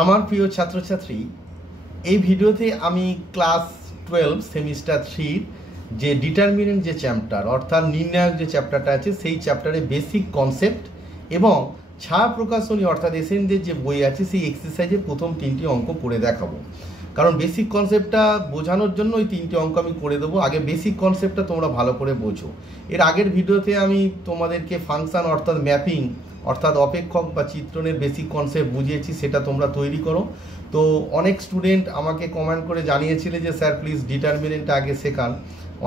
আমার প্রিয় ছাত্রছাত্রী, এই ভিডিওতে আমি ক্লাস 12 সেমিস্টার 3 যে ডিটারমিনেন্ট যে চ্যাপ্টার অর্থাৎ নির্ণায়ক যে চ্যাপ্টারটা আছে সেই চ্যাপ্টারে বেসিক কনসেপ্ট এবং ছায়া প্রকাশনী অর্থাৎ এসএনদের যে বই আছে সেই এক্সারসাইজের প্রথম 3টি অঙ্ক করে দেখাবো। কারণ বেসিক কনসেপ্টটা বোঝানোর জন্য ওই 3টি অঙ্ক আমি করে দেবো। আগে বেসিক কনসেপ্টটা তোমরা ভালো করে বোঝো। এর আগের ভিডিওতে আমি তোমাদেরকে ফাংশন অর্থাৎ ম্যাপিং অর্থাৎ অপেক্ষক বা চিত্রণের বেসিক কনসেপ্ট বুঝিয়েছি, সেটা তোমরা তৈরি করো। তো অনেক স্টুডেন্ট আমাকে কমেন্ট করে জানিয়েছিলে যে স্যার প্লিজ ডিটারমিনেন্টটা আগে শেখান।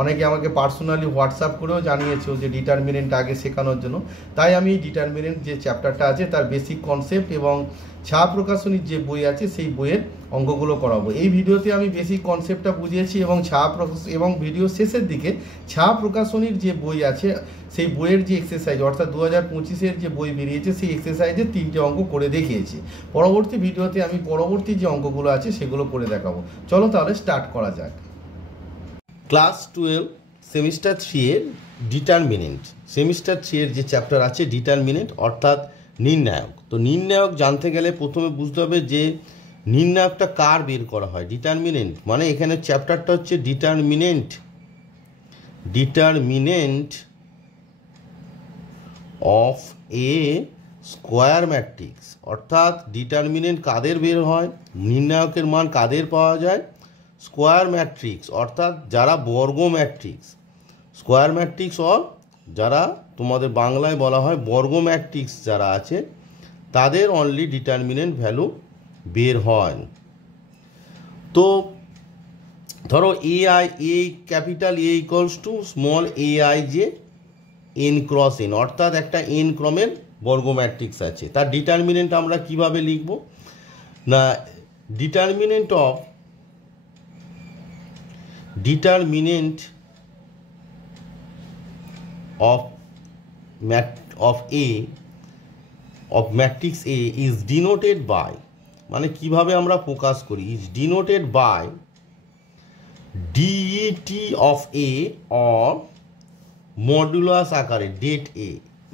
অনেকে আমাকে পার্সোনালি হোয়াটসঅ্যাপ করেও জানিয়েছো যে ডিটারমিনেন্টটা আগে শেখানোর জন্য। তাই আমি ডিটারমিনেন্ট যে চ্যাপ্টারটা আছে তার বেসিক কনসেপ্ট এবং ছায়া প্রকাশনীর যে বই আছে সেই বইয়ের অঙ্কগুলো করাবো। এই ভিডিওতে আমি বেসিক কনসেপ্টটা বুঝিয়েছি এবং এবং ভিডিও শেষের দিকে ছায়া প্রকাশনীর যে বই আছে সেই বইয়ের যে এক্সারসাইজ অর্থাৎ 2025-এর যে বই বেরিয়েছে সেই এক্সারসাইজের 3টে অঙ্ক করে দেখিয়েছি। পরবর্তী ভিডিওতে আমি পরবর্তী যে অঙ্কগুলো আছে সেগুলো করে দেখাবো। চলো তাহলে স্টার্ট করা যাক। ক্লাস 12 সেমিস্টার 3-এর ডিটারমিনেন্ট, সেমিস্টার 3-এর যে চ্যাপ্টার আছে ডিটারমিনেন্ট অর্থাৎ নির্ণায়ক। তো নির্ণায়ক জানতে গেলে প্রথমে বুঝতে হবে যে নির্ণায়কটা কার বের করা হয়। ডিটারমিনেন্ট মানে এখানে চ্যাপ্টারটা হচ্ছে determinant of A square matrix. অর্থাৎ ডিটারমিনেন্ট কাদের বের হয়, নির্ণায়কের মান কাদের পাওয়া যায়, স্কোয়ার ম্যাট্রিক্স অর্থাৎ যারা বর্গ ম্যাট্রিক্স, স্কোয়ার ম্যাট্রিক্স যারা তোমাদের বাংলায় বলা হয় বর্গ ম্যাট্রিক্স যারা আছে তাদের অনলি ডিটারমিনেন্ট ভ্যালু বের হয়। তো ধরো A capital A equals to small i যে এন ক্রস এন, অর্থাৎ একটা এন ক্রমের বর্গ ম্যাট্রিক্স আছে, তার ডিটারমিনেন্ট আমরা কিভাবে লিখব না, determinant of matrix A is denoted by, মানে কিভাবে আমরা প্রকাশ করি, is denoted by DET of A or modulus আকারে, ডেট এ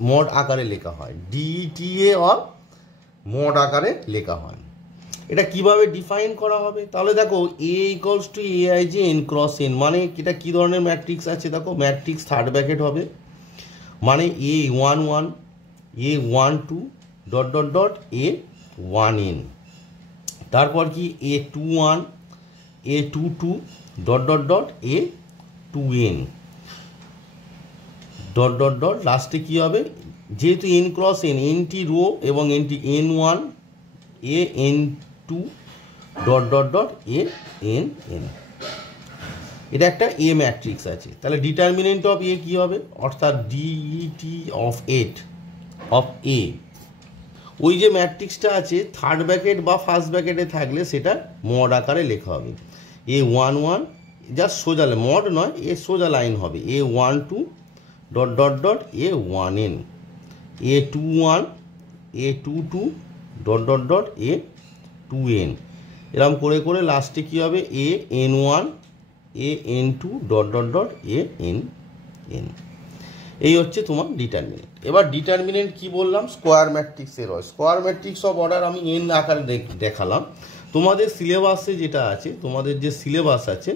মড আকারে লেখা হয়, ডিইটি এ অর মড আকারে লেখা হয়। এটা কিভাবে ডিফাইন করা হবে, তাহলে দেখো এ ইকুয়ালস টু এ আই যে এন ক্রস এন, মানে এটা কী ধরনের ম্যাট্রিক্স আছে, দেখো ম্যাট্রিক্স থার্ড ব্র্যাকেট হবে, মানে A11 A12 dot dot dot A1n, তারপর কি A21 A22 dot dot dot A2n dot dot dot, লাস্টে কী হবে, যেহেতু N cross N, N T rho এবং N T N1 AN2 dot dot dot ANn, এটা একটা এ ম্যাট্রিক্স আছে। তাহলে ডিটারমিনেন্ট অফ এ কী হবে, অর্থাৎ ডিইটি অফ এ, ওই যে ম্যাট্রিক্সটা আছে থার্ড ব্র্যাকেট বা ফার্স্ট ব্র্যাকেটে থাকলে সেটা মড আকারে লেখা হবে। A11 জাস্ট সোজা মড নয়, এ সোজা লাইন হবে, A12 dot dot dot A1n, A21 A22 dot dot dot A2n, এরকম করে করে লাস্টে কী হবে AN1 AN2 dot dot dot ANn। এই হচ্ছে তোমার ডিটারমিনেন্ট। এবার ডিটারমিনেন্ট কি বললাম, স্কোয়ার ম্যাট্রিক্সের হয়। স্কোয়ার ম্যাট্রিক্স অফ অর্ডার আমি এন আকারে দেখালাম। তোমাদের সিলেবাসে যেটা আছে, তোমাদের যে সিলেবাস আছে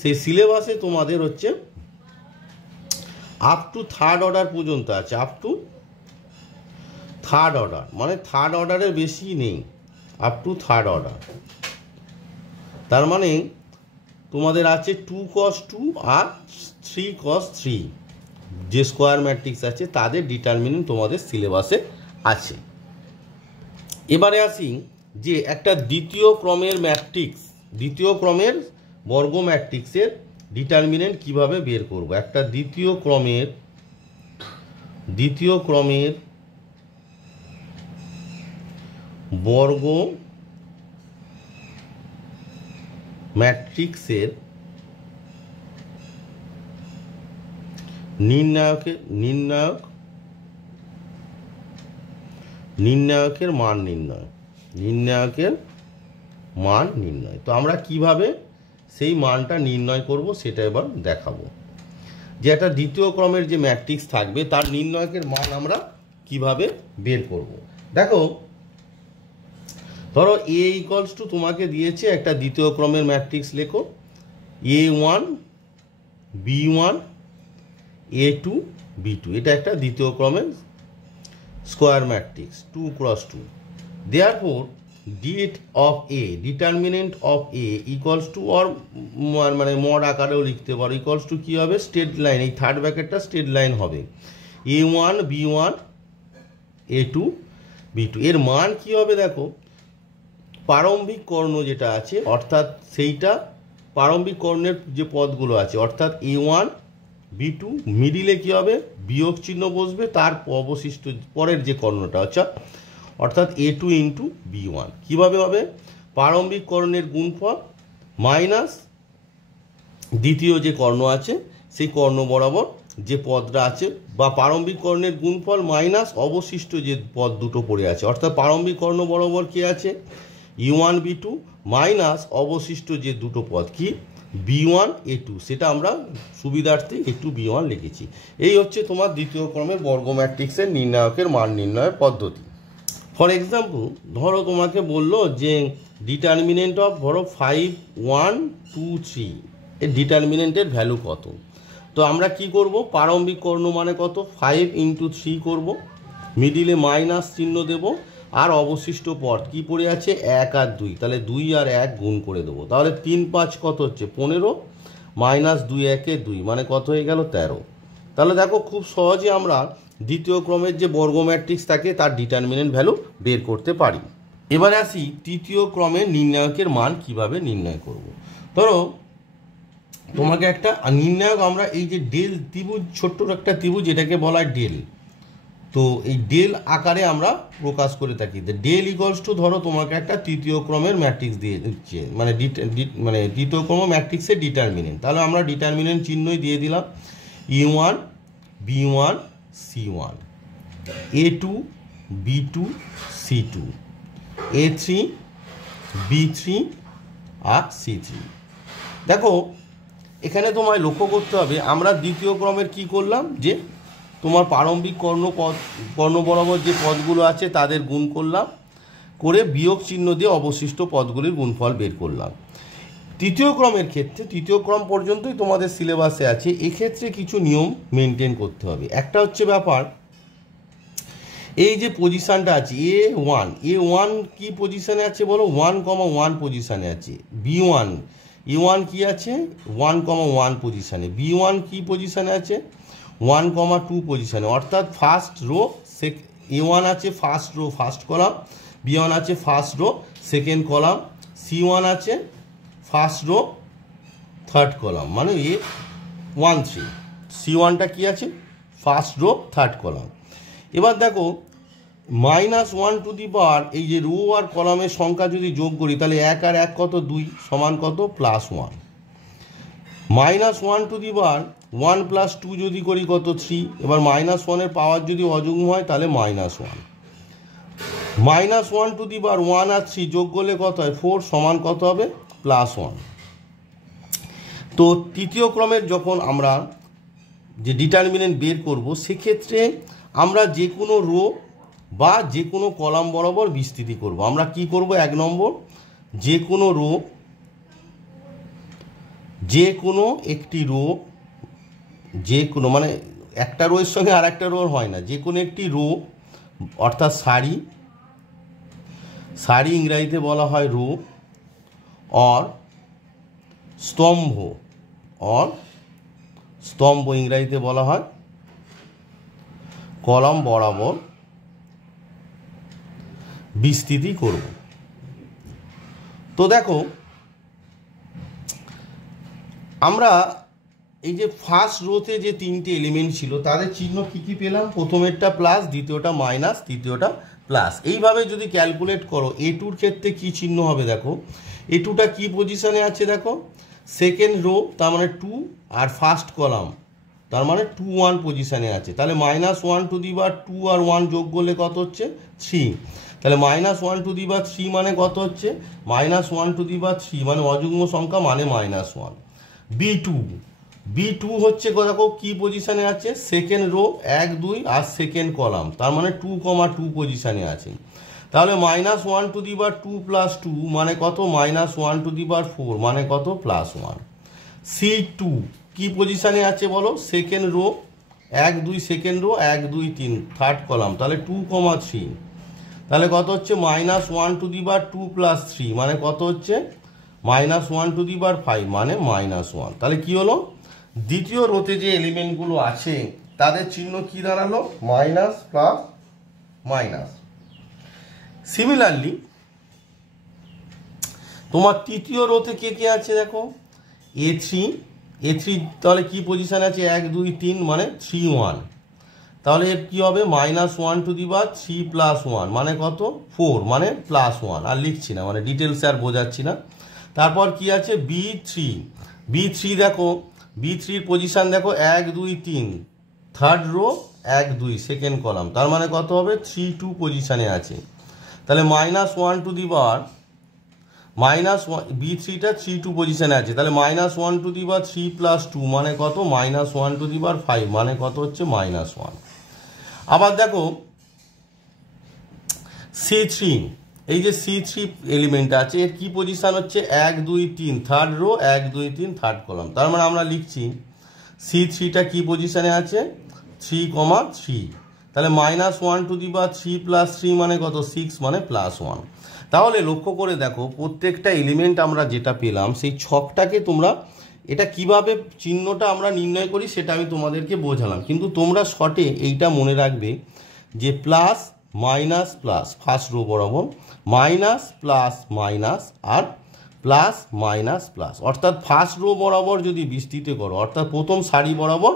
সেই সিলেবাসে তোমাদের হচ্ছে আপ টু থার্ড অর্ডার পর্যন্ত আছে, আপ টু থার্ড অর্ডার, মানে থার্ড অর্ডারের বেশি নেই, আপ টু থার্ড অর্ডার। তার মানে তোমাদের আছে 2 cos 2 আর 3 cos 3 যে স্কোয়ার ম্যাট্রিক্স আছে তাদের ডিটারমিনেন্ট তোমাদের সিলেবাসে আছে। এবারে আসি যে একটা দ্বিতীয় ক্রমের ম্যাট্রিক্স, দ্বিতীয় ক্রমের বর্গ ম্যাট্রিক্সের ডিটারমিনেন্ট কিভাবে বের করব। একটা দ্বিতীয় ক্রমের বর্গ ম্যাট্রিক্সের নির্ণায়কের মান নির্ণয়, তো আমরা কিভাবে সেই মানটা নির্ণয় করব সেটা এবার দেখাবো। যে একটা দ্বিতীয় ক্রমের যে ম্যাট্রিক্স থাকবে তার নির্ণায়কের মান আমরা কিভাবে বের করব। দেখো ধরো এ ইকুয়ালস টু তোমাকে দিয়েছে একটা দ্বিতীয় ক্রমের ম্যাট্রিক্স, লেখো A1 B1 A2 B2, এটা একটা দ্বিতীয় ক্রমের square matrix 2x2। Therefore det of A, determinant of A equals to, or মানে মড আকারেও লিখতে পারো, ইকুয়ালস টু কী হবে, স্ট্রেট লাইন, এই থার্ড ব্র্যাকেটটা স্ট্রেট লাইন হবে, A1 B1 A2 B2। এর মান কী হবে দেখো, প্রারম্ভিক কর্ণ যেটা আছে অর্থাৎ সেইটা প্রারম্ভিক কর্ণের যে পদগুলো আছে অর্থাৎ A1 B2, মিডিলে কী হবে, বিয়োগ চিহ্ন বসবে, তার অবশিষ্ট পরের যে কর্ণটা আছে অর্থাৎ A2 ইন্টু B1। কীভাবে হবে, প্রারম্ভিক কর্ণের গুণফল মাইনাস দ্বিতীয় যে কর্ণ আছে সেই কর্ণ বরাবর যে পদটা আছে, বা প্রারম্ভিক কর্ণের গুণফল মাইনাস অবশিষ্ট যে পদ দুটো পড়ে আছে, অর্থাৎ প্রারম্ভিক কর্ণ বরাবর কি আছে U1 B2 মাইনাস অবশিষ্ট যে দুটো পদ কি B1 A2, সেটা আমরা সুবিধার্থে A2 B1 লিখেছি। এই হচ্ছে তোমার দ্বিতীয় ক্রমের বর্গ ম্যাট্রিক্সের নির্ণায়কের মান নির্ণয়ের পদ্ধতি। ফর এক্সাম্পল ধরো তোমাকে বললো যে ডিটারমিনেন্ট অফ, ধরো 5 1 2 3, এর ডিটারমিনেন্টের ভ্যালু কত। তো আমরা কি করব, প্রারম্ভিক কর্ণ মানে কত 5 ইন্টু 3 করবো, মিডিলে মাইনাস চিহ্ন দেব, আর অবশিষ্ট পদ কি পড়ে আছে 1 আর 2, তাহলে 2 আর 1 গুণ করে দেবো, তাহলে 3 5 কত হচ্ছে 15, মাইনাস 2 1 2 মানে কত হয়ে গেল 13। তাহলে দেখো খুব সহজে আমরা দ্বিতীয় ক্রমের যে বর্গ ম্যাট্রিক্স থাকে তার ডিটারমিনেন্ট ভ্যালু বের করতে পারি। এবারে আসি তৃতীয় ক্রমের নির্ণায়কের মান কিভাবে নির্ণয় করব। ধরো তোমাকে একটা নির্ণায়ক, আমরা এই যে ডেল ত্রিভুজ, ছোট্ট একটা ত্রিভুজ এটাকে বলা হয় ডেল, তো এই ডেল আকারে আমরা প্রকাশ করে থাকি। ডেল ইকুয়ালস টু, ধরো তোমাকে একটা তৃতীয় ক্রমের ম্যাট্রিক্স দিয়ে দিচ্ছে, মানে দ্বিতীয় ক্রম ম্যাট্রিক্সের ডিটারমিনেন্ট, তাহলে আমরা ডিটারমিনেন্ট চিহ্নই দিয়ে দিলাম A1 B1 C1, A2 B2 C2, A3 B3 আর C3। দেখো এখানে তোমায় লক্ষ্য করতে হবে, আমরা দ্বিতীয় ক্রমের কি করলাম, যে তোমার প্রারম্ভিক কর্ণ বরাবর যে পদগুলো আছে তাদের গুণ করলাম, করে বিয়োগ চিহ্ন দিয়ে অবশিষ্ট পদগুলির গুণফল বের করলাম। তৃতীয় ক্রমের ক্ষেত্রে, তৃতীয় ক্রম পর্যন্তই তোমাদের সিলেবাসে আছে, এক্ষেত্রে কিছু নিয়ম মেনটেন করতে হবে। একটা হচ্ছে ব্যাপার, এই যে পজিশানটা আছে A1 কি পজিশানে আছে বলো, 1,1 পজিশানে আছে। B1 A1 কি আছে 1,1 পজিশানে, B1 কি পজিশানে আছে 1,2 পজিশানে, অর্থাৎ ফার্স্ট রো A1 আছে first row first column, B1 আছে first row second column, C1 আছে ফার্স্ট রো থার্ড কলাম, মানে A1 3, C1টা কি আছে ফার্স্ট রো থার্ড কলাম। এবার দেখো -1 টু দি পাওয়ার, এই যে রো আর কলামের সংখ্যা যদি যোগ করি তাহলে 1 আর 1 কত 2 সমান কত +1, -1 টু দি পাওয়ার 1 + 2 যদি করি কত 3, এবার -1 পাওয়ার যদি অযুগ্ম হয় তাহলে -1, -1 টু দি পাওয়ার 1 আর 3 যোগ করলে কত হয় 4 সমান কত হবে +1। তো তৃতীয় ক্রমের যখন আমরা যে ডিটারমিনেন্ট বের করব, সেক্ষেত্রে আমরা যে কোনো রো বা যে কোনো কলাম বরাবর বিস্তৃতি করব। আমরা কি করব, 1 নম্বর, যে কোনো রো, যে কোনো একটি রো, যে কোনো মানে একটা রো এর সঙ্গে আর একটা রো হয় না, যে কোনো একটি রো অর্থাৎ সারি, সারি ইংরাজিতে বলা হয় রো, অর স্তম্ভ, অর স্তম্ভ ইংরাজিতে বলা হয় কলাম বরাবর বিস্তৃতি করব। তো দেখো আমরা এই যে ফার্স্ট রোতে যে 3টে এলিমেন্ট ছিল তাদের চিহ্ন কি কি পেলাম, প্রথমেরটা প্লাস, দ্বিতীয়টা মাইনাস, তৃতীয়টা প্লাস। এইভাবে যদি ক্যালকুলেট করো A2-র ক্ষেত্রে কি চিহ্ন হবে, দেখো A2টা কি পজিশনে আছে, দেখো সেকেন্ড রো তার মানে 2, আর ফার্স্ট কলাম তার মানে 2 1 পজিশনে আছে, তাহলে -1 টু দি পাওয়ার 2 আর 1 যোগ করলে কত হচ্ছে 3, তাহলে -1 টু দি পাওয়ার 3 মানে কত হচ্ছে -1 টু দি পাওয়ার 3 মানে অযুগ্ম সংখ্যা মানে -1। B2 হচ্ছে দেখো কি পজিশনে আছে, সেকেন্ড রো 1 2 আর সেকেন্ড কলাম তার মানে 2,2 পজিশনে আছে, তাহলে -1^2 + 2 মানে কত, -1^4 মানে কত, +1। C2 কি পজিশনে আছে বলো, second rho, 1 2 second rho, 1 2 3 third column, তাহলে 2, 3, তাহলে কত হচ্ছে -1^2 + 3 মানে কত হচ্ছে -1^5 মানে -1। তাহলে কি হলো, দ্বিতীয় রোতে যে এলিমেন্টগুলো আছে তাদের চিহ্ন কি দাঁড়ালো, মাইনাস প্লাস মাইনাস। সিমিলারলি তোমার তৃতীয় রোতে কে কে আছে দেখো, A3 তাহলে কি পজিশন আছে, 1 2 3 মানে 3 1, তাহলে এর কি হবে -1^3 + 1 মানে কত, 4 মানে +1। আর লিখছি না, মানে ডিটেলসে আর বোঝাচ্ছি না। তারপর কি আছে B3 দেখো, B3 পজিশন দেখো 1 2 3 থার্ড রো, 1 2 সেকেন্ড কলাম, তার মানে কত হবে 3 2 পজিশনে আছে। তাহলে B3টা 3 2 পজিশনে আছে, তাহলে -1^3 + 2 মানে কত, -1^5 মানে কত হচ্ছে -1। আবার দেখো C3, এই যে C3 এলিমেন্ট আছে এর কি পজিশন হচ্ছে 1 2 3 থার্ড রো, 1 2 3 থার্ড কলাম, তার মানে আমরা লিখছি C3টা কি পজিশনে আছে 3, 3, তাহলে -1^3 + 3 মানে কত, 6 মানে +1। তাহলে লক্ষ্য করে দেখো প্রত্যেকটা এলিমেন্ট আমরা যেটা পেলাম সেই ছকটাকে তোমরা, এটা কিভাবে চিহ্নটা আমরা নির্ণয় করি সেটা আমি তোমাদেরকে বোঝালাম, কিন্তু তোমরা শর্টে এইটা মনে রাখবে যে plus minus plus first row বরাবর, মাইনাস প্লাস মাইনাস আর প্লাস মাইনাস প্লাস, অর্থাৎ ফার্স্ট রো বরাবর যদি বিস্তৃতি করো, অর্থাৎ প্রথম সারি বরাবর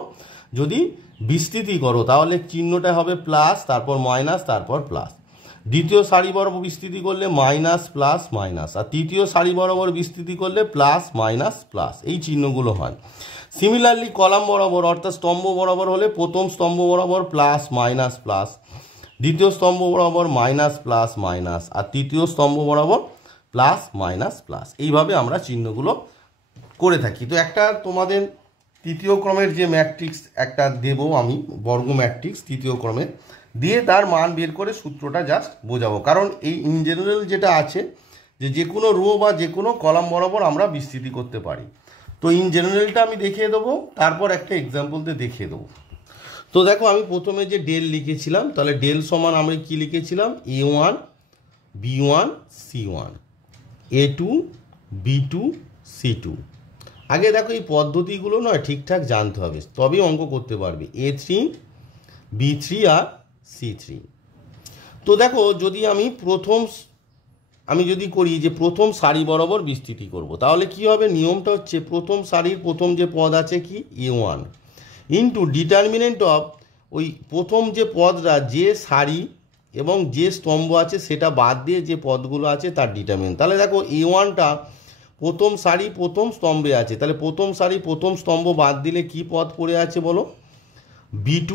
যদি বিস্তৃতি করো তাহলে চিহ্নটা হবে প্লাস, তারপর মাইনাস, তারপর প্লাস। দ্বিতীয় সারি বরাবর বিস্তৃতি করলে মাইনাস প্লাস মাইনাস, আর তৃতীয় সারি বরাবর বিস্তৃতি করলে প্লাস মাইনাস প্লাস, এই চিহ্নগুলো হয়। সিমিলারলি কলাম বরাবর অর্থাৎ স্তম্ভ বরাবর হলে প্রথম স্তম্ভ বরাবর প্লাস মাইনাস প্লাস, দ্বিতীয় স্তম্ভ বরাবর মাইনাস প্লাস মাইনাস, আর তৃতীয় স্তম্ভ বরাবর প্লাস মাইনাস প্লাস, এইভাবে আমরা চিহ্নগুলো করে থাকি। তো একটা তোমাদের তৃতীয় ক্রমের যে ম্যাট্রিক্স একটা দেব আমি, বর্গ ম্যাট্রিক্স তৃতীয় ক্রমের, দিয়ে তার মান বের করে সূত্রটা জাস্ট বোঝাবো, কারণ এই ইন জেনারেল যেটা আছে যে কোনো রো বা যে কোনো কলাম বরাবর আমরা বিস্তৃতি করতে পারি। তো ইন জেনারেলটা আমি দেখিয়ে দেবো, তারপর একটা এক্সাম্পল দিয়ে দেখিয়ে দেবো। তো দেখো আমি প্রথমে যে ডেল লিখেছিলাম, তাহলে ডেল সমান আমরা কি লিখেছিলাম, A1 B1 C1 A2 B2 C2। আগে দেখো এই পদ্ধতিগুলো নয় ঠিকঠাক জানতে হবে, তবেই অঙ্ক করতে পারবে। A3 B3 আর C3। তো দেখো যদি আমি যদি করি যে প্রথম সারি বরাবর বিস্তৃতি করব, তাহলে কি হবে, নিয়মটা হচ্ছে প্রথম সারির প্রথম যে পদ আছে কি A1 ইন্টু ডিটারমিনেন্ট অফ ওই প্রথম যে পদরা যে সারি এবং যে স্তম্ভ আছে সেটা বাদ দিয়ে যে পদগুলো আছে তার ডিটারমিনেন্ট। তাহলে দেখো A1টা প্রথম সারি প্রথম স্তম্ভে আছে, তাহলে প্রথম সারি প্রথম স্তম্ভ বাদ দিলে কি পদ পড়ে আছে বলো, B2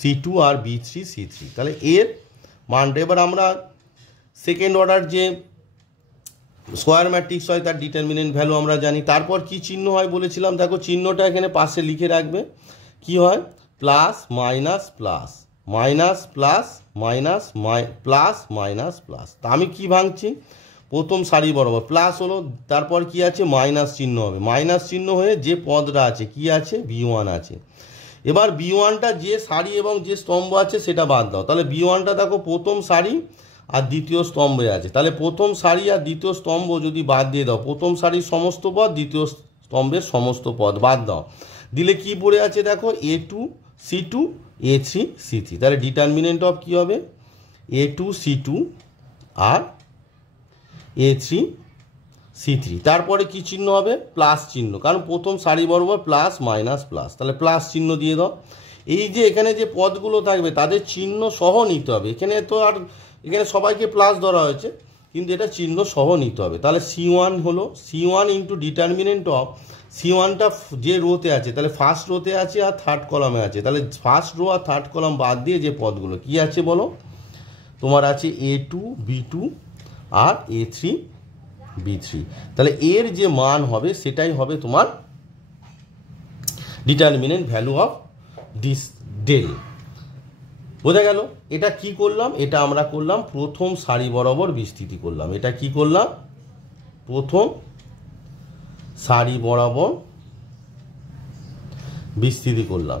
C2 আর B3 C3। তাহলে এর মানটা এবার আমরা সেকেন্ড অর্ডার যে স্কোয়ার ম্যাট্রিক্স হয় তার ডিটারমিনেন্ট ভ্যালু আমরা জানি। তারপর কি চিহ্ন হয় বলেছিলাম, দেখো চিহ্নটা এখানে পাশে লিখে রাখবে, কি হয় plus minus plus minus plus minus plus minus plus. তা আমি কি ভাঙছি, প্রথম সারি বরাবর প্লাস হলো, তারপর কি আছে মাইনাস চিহ্ন হবে, মাইনাস চিহ্ন হয়ে যে পদটা আছে কি আছে B1 আছে। এবার B1টা যে সারি এবং যে স্তম্ভ আছে সেটা বাদ দাও, তাহলে B1টা দেখো প্রথম সারি আর দ্বিতীয় স্তম্ভে আছে, তাহলে প্রথম সারি আর দ্বিতীয় স্তম্ভ যদি বাদ দিয়ে দাও, প্রথম সারির সমস্ত পদ দ্বিতীয় স্তম্ভের সমস্ত পদ বাদ দাও, দিলে কি পড়ে আছে দেখো A2 C2 A3 C3। তাহলে ডিটারমিনেন্ট অফ কি হবে A2 C2 আর A3 C3। তারপরে কি চিহ্ন হবে প্লাস চিহ্ন, কারণ প্রথম সারি বরাবর প্লাস মাইনাস প্লাস, তাহলে প্লাস চিহ্ন দিয়ে দাও। এই যে এখানে যে পদগুলো থাকবে তাদের চিহ্ন সহ নিতে হবে, এখানে তো আর এখানে সবাইকে প্লাস ধরা হয়েছে কিন্তু এটা চিহ্ন সহ নিতে হবে। তাহলে C1 হলো C1 ইন্টু ডিটারমিনেন্ট অফ C1টা যে রোতে আছে, তাহলে ফার্স্ট রোতে আছে আর থার্ড কলামে আছে, তাহলে ফার্স্ট রো আর থার্ড কলাম বাদ দিয়ে যে পদগুলো কি আছে বলো, তোমার আছে A2 B2 আর A3 B3। তাহলে এর যে মান হবে সেটাই হবে তোমার determinant value of this del. বোঝা গেল? এটা কি করলাম? এটা আমরা করলাম প্রথম সারি বরাবর বিস্তৃতি করলাম। এটা কি করলাম? প্রথম সারি বরাবর বিস্তৃতি করলাম,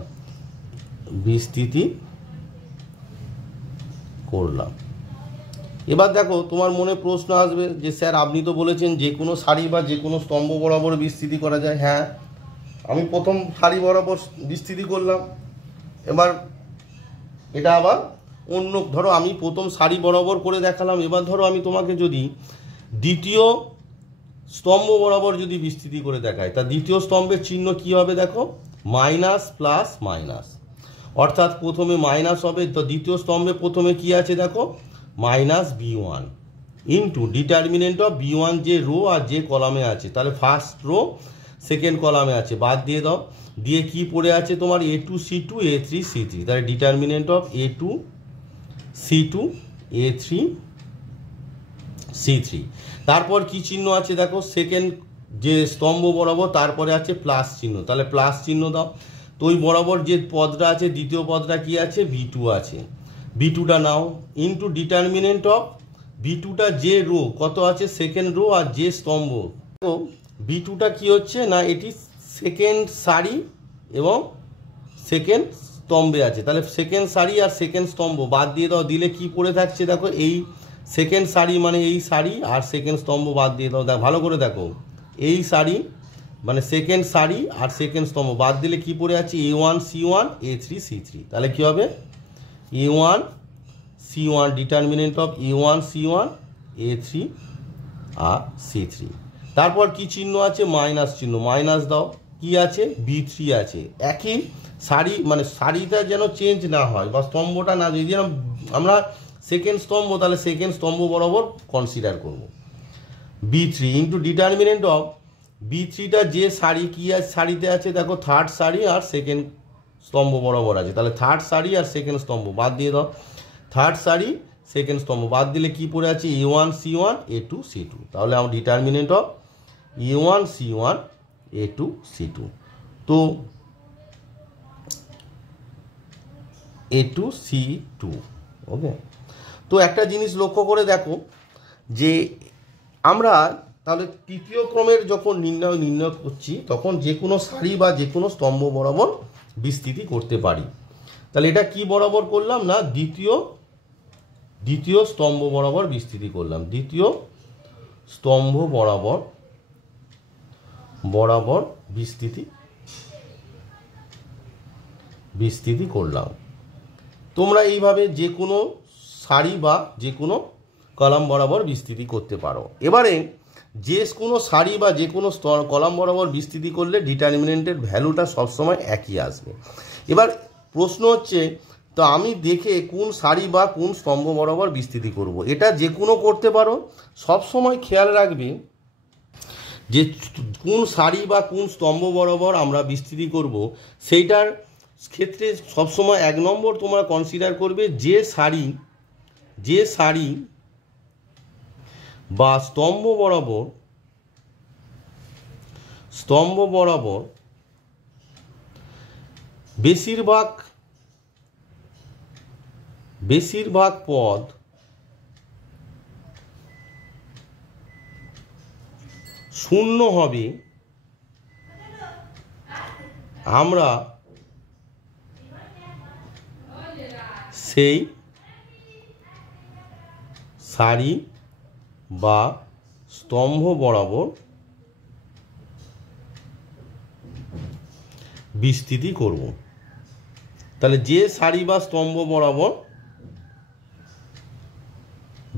বিস্তৃতি করলাম। এবার দেখো, তোমার মনে প্রশ্ন আসবে যে স্যার আপনি তো বলেছেন যে কোনো সারি বা যে কোনো স্তম্ভ বরাবর বিস্তৃতি করা যায়। হ্যাঁ, আমি প্রথম সারি বরাবর বিস্তৃতি করলাম। এবার এটা আবার অন্য, ধরো আমি প্রথম সারি বরাবর করে দেখালাম। এবার ধরো আমি তোমাকে যদি দ্বিতীয় স্তম্ভ বরাবর যদি বিস্তৃতি করে দেখায়, তা দ্বিতীয় স্তম্ভের চিহ্ন কি হবে? দেখো, মাইনাস প্লাস মাইনাস, অর্থাৎ প্রথমে মাইনাস হবে। তো দ্বিতীয় স্তম্ভে প্রথমে কি আছে? দেখো, minus b1 into determinant of b1 যে রো আর যে কলামে আছে, তাহলে ফার্স্ট রো সেকেন্ড কলামে আছে, বাদ দিয়ে দাও। দিয়ে কি পড়ে আছে তোমার? a2 c2 a3 c3, তাহলে determinant of a2 c2 a3 c3। তারপর কি চিহ্ন আছে? দেখো, সেকেন্ড যে স্তম্ভ বরাবর তারপরে আছে প্লাস চিহ্ন, তাহলে প্লাস চিহ্ন দাও। তো ওই বরাবর যে পদটা আছে, দ্বিতীয় পদটা কি আছে? b2 আছে, b2টা নাও ইন্টু ডিটারমিনেন্ট অফ b2টা যে রো কত আছে? সেকেন্ড রো আর যে স্তম্ভ। তো b2টা কি হচ্ছে না, এটি সেকেন্ড সারি এবং সেকেন্ড স্তম্ভে আছে, তাহলে সেকেন্ড সারি আর সেকেন্ড স্তম্ভ বাদ দিয়ে দাও। দিলে কি পড়ে থাকছে? দেখো, এই সেকেন্ড সারি মানে এই সারি, আর সেকেন্ড স্তম্ভ বাদ দিয়ে দাও। ভালো করে দেখো, এই সারি মানে সেকেন্ড সারি আর সেকেন্ড স্তম্ভ বাদ দিলে কি পড়ে আছে? a1 c1 a3 c3, তাহলে কি হবে? a1 c1 determinant of a1 c1 a3 R c3। তারপর কি চিহ্ন আছে? মাইনাস চিহ্ন, মাইনাস দাও। কি আছে? b3 আছে। একই সারি মানে সারিটা যেন চেঞ্জ না হয় বা স্তম্ভটা না, যদি আমরা সেকেন্ড স্তম্ভ, তাহলে সেকেন্ড স্তম্ভ বরাবর কনসিডার করব। b3 ইন্টু ডিটারমিনেন্ট অফ b3টা যে সারি কি আছে? সারিতে আছে দেখো, থার্ড সারি আর সেকেন্ড স্তম্ভ বরাবর আছে, তাহলে থার্ড সারি আর সেকেন্ড স্তম্ভ বাদ দিয়ে দাও। থার্ড সারি সেকেন্ড স্তম্ভ বাদ দিলে কি পড়ে আছে? a1 c1 a2 c2, তাহলে আমার determinant of a1 c1 a2 c2, তো a2 c2। ওকে, তো একটা জিনিস লক্ষ্য করে দেখো যে আমরা তাহলে তৃতীয় ক্রমের যখন নির্ণয় করছি, তখন যে কোনো সারি বা যে কোনো স্তম্ভ বরাবর বিস্তৃতি করতে পারি। তাহলে এটা কি বরাবর করলাম না, দ্বিতীয় স্তম্ভ বরাবর বিস্তৃতি করলাম। দ্বিতীয় স্তম্ভ বরাবর বিস্তৃতি করলাম। তোমরা এইভাবে যে কোনো সারি বা যে কোনো কলাম বরাবর বিস্তৃতি করতে পারো। এবারে যে কোনো সারি বা যে কোনো কলাম বরাবর বিস্তৃতি করলে ডিটারমিনেন্টের ভ্যালুটা সবসময় একই আসবে। এবার প্রশ্ন হচ্ছে, তো আমি দেখে কোন সারি বা কোন স্তম্ভ বরাবর বিস্তৃতি করব? এটা যে কোনো করতে পারো। সবসময় খেয়াল রাখবে যে কোন সারি বা কোন স্তম্ভ বরাবর আমরা বিস্তৃতি করব, সেইটার ক্ষেত্রে সবসময় 1 নম্বর তোমরা কনসিডার করবে যে সারি বা স্তম্ভ বরাবর বেশিরভাগ পদ শূন্য হবে, আমরা সেই সারি বা স্তম্ভ বরাবর বিস্তৃতি করব। তাহলে যে সারি বা স্তম্ভ বরাবর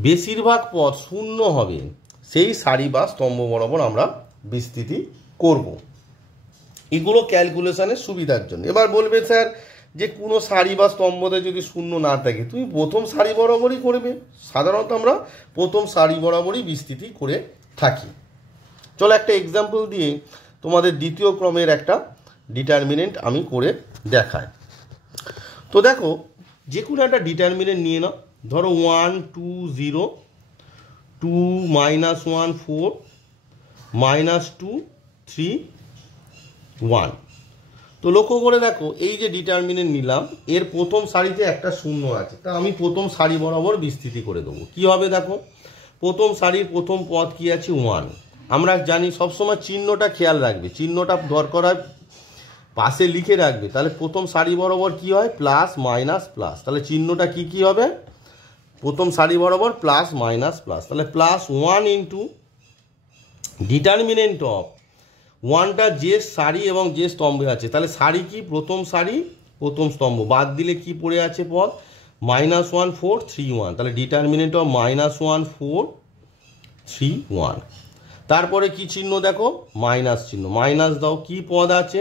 বেশিরভাগ পদ শূন্য হবে, সেই সারি বা স্তম্ভ বরাবর আমরা বিস্তৃতি করব। এগুলো ক্যালকুলেশনের সুবিধার জন্য। এবার বলবে স্যার যে কোনো সারি বা স্তম্ভতে যদি শূন্য না থাকে, তুমি প্রথম সারি বরাবরই করবে। সাধারণত আমরা প্রথম সারি বরাবরই বিস্তৃতি করে থাকি। চলো একটা এক্সাম্পল দিয়ে তোমাদের দ্বিতীয় ক্রমের একটা ডিটারমিনেন্ট আমি করে দেখাই। তো দেখো, যে কোনো একটা ডিটারমিনেন্ট নিয়ে নাও। ধরো 1 2 0 2 -1 4 -2 3 1। তো লক্ষ্য করে দেখো, এই যে ডিটারমিনেন্ট নিলাম, এর প্রথম সারিতে একটা শূন্য আছে, তা আমি প্রথম সারি বরাবর বিস্তৃতি করে দেবো। কি হবে দেখো, প্রথম সারির প্রথম পদ কি আছে 1। আমরা জানি সবসময় চিহ্নটা খেয়াল রাখবে, চিহ্নটা দরকার হয় পাশে লিখে রাখবে। তাহলে প্রথম সারি বরাবর কি হয়, প্লাস মাইনাস প্লাস। তাহলে চিহ্নটা কি হবে, প্রথম সারি বরাবর প্লাস মাইনাস প্লাস। তাহলে প্লাস 1 ইন্টু ডিটারমিনেন্ট অফ 1টা যে সারি এবং যে স্তম্ভে আছে। তাহলে সারি কি, প্রথম সারি প্রথম স্তম্ভ, বাদ দিলে কি পড়ে আছে পদ, -1 4 3 1। তাহলে ডিটারমিনেন্ট অফ -1 4 3 1। তারপরে কি চিহ্ন দেখো, মাইনাস চিহ্ন, মাইনাস দাও, কি পদ আছে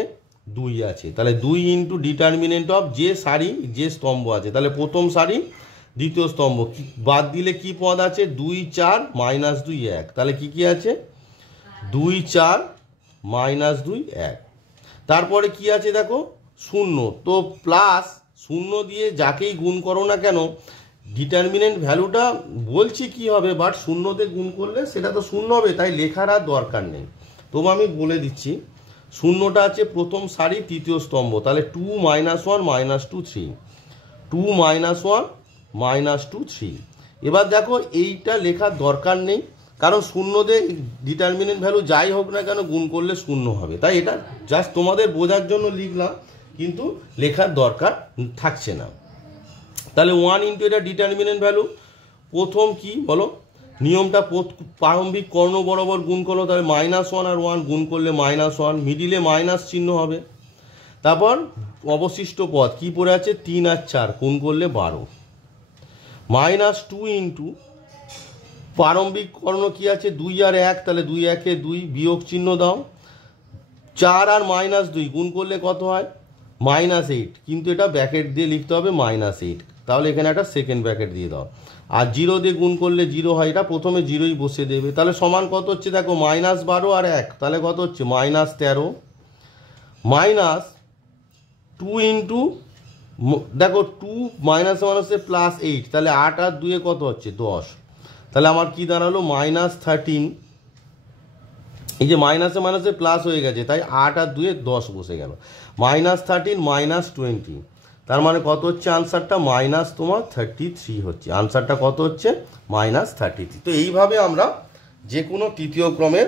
2 আছে। তাহলে 2 ইন্টু ডিটারমিনেন্ট অফ যে সারি যে স্তম্ভ আছে। তাহলে প্রথম সারি দ্বিতীয় স্তম্ভ, বাদ দিলে কি পদ আছে 2 4 -2 1। তাহলে কি আছে 2 4 -2 1। তারপরে কি আছে দেখো 0। তো প্লাস 0 দিয়ে যাকেই গুণ করো না কেন, ডিটারমিনেন্ট ভ্যালুটা বলছি কি হবে, বাট 0 গুণ করলে সেটা তো 0 হবে, তাই লেখার আর দরকার নেই। তবু আমি বলে দিচ্ছি, 0টা আছে প্রথম সারি তৃতীয় স্তম্ভ। তাহলে 2 -1 -2 3, 2 -1 -2 3। এবার দেখো এইটা লেখার দরকার নেই, কারণ 0 ডিটারমিনেন্ট ভ্যালু যাই হোক না কেন গুণ করলে 0 হবে। তাই এটা জাস্ট তোমাদের বোঝার জন্য লিখলাম, কিন্তু লেখার দরকার থাকছে না। তাহলে 1 ইন্টু এটা ডিটারমিনেন্ট ভ্যালু, প্রথম কি বলো, নিয়মটা প্রারম্ভিক কর্ণ বরাবর গুণ করলো। তাহলে -1 আর 1 গুণ করলে -1, মিডিলে মাইনাস চিহ্ন হবে। তারপর অবশিষ্ট পদ কি পড়ে আছে 3 আর 4 গুণ করলে 12, -2 ইন্টু প্রারম্ভিক কর্ণ কি আছে 2 আর 1। তাহলে 2 1 2, বিয়োগ চিহ্ন দাও, 4 আর -2 গুণ করলে কত হয় -8, কিন্তু এটা ব্র্যাকেট দিয়ে লিখতে হবে -8। তাহলে এখানে একটা সেকেন্ড ব্র্যাকেট দিয়ে দাও। আর 0 দিয়ে গুণ করলে 0 হয়, এটা প্রথমে 0ই বসে দেবে। তাহলে সমান কত হচ্ছে দেখো, -12 আর 1, তাহলে কত হচ্ছে -13, -2 ইন্টু দেখো 2 -8, তাহলে 8 আর 2 কত হচ্ছে 10। তাহলে আমার কি দাঁড়ালো -13। এই যে মাইনাসে মাইনাসে প্লাস হয়ে গেছে, তাই 8 আর 2 10 বসে গেল। -13 -20, তার মানে কত হচ্ছে আনসারটা তোমার 33 হচ্ছে। আনসারটা কত হচ্ছে -33। তো এইভাবে আমরা যে কোনো তৃতীয় ক্রমের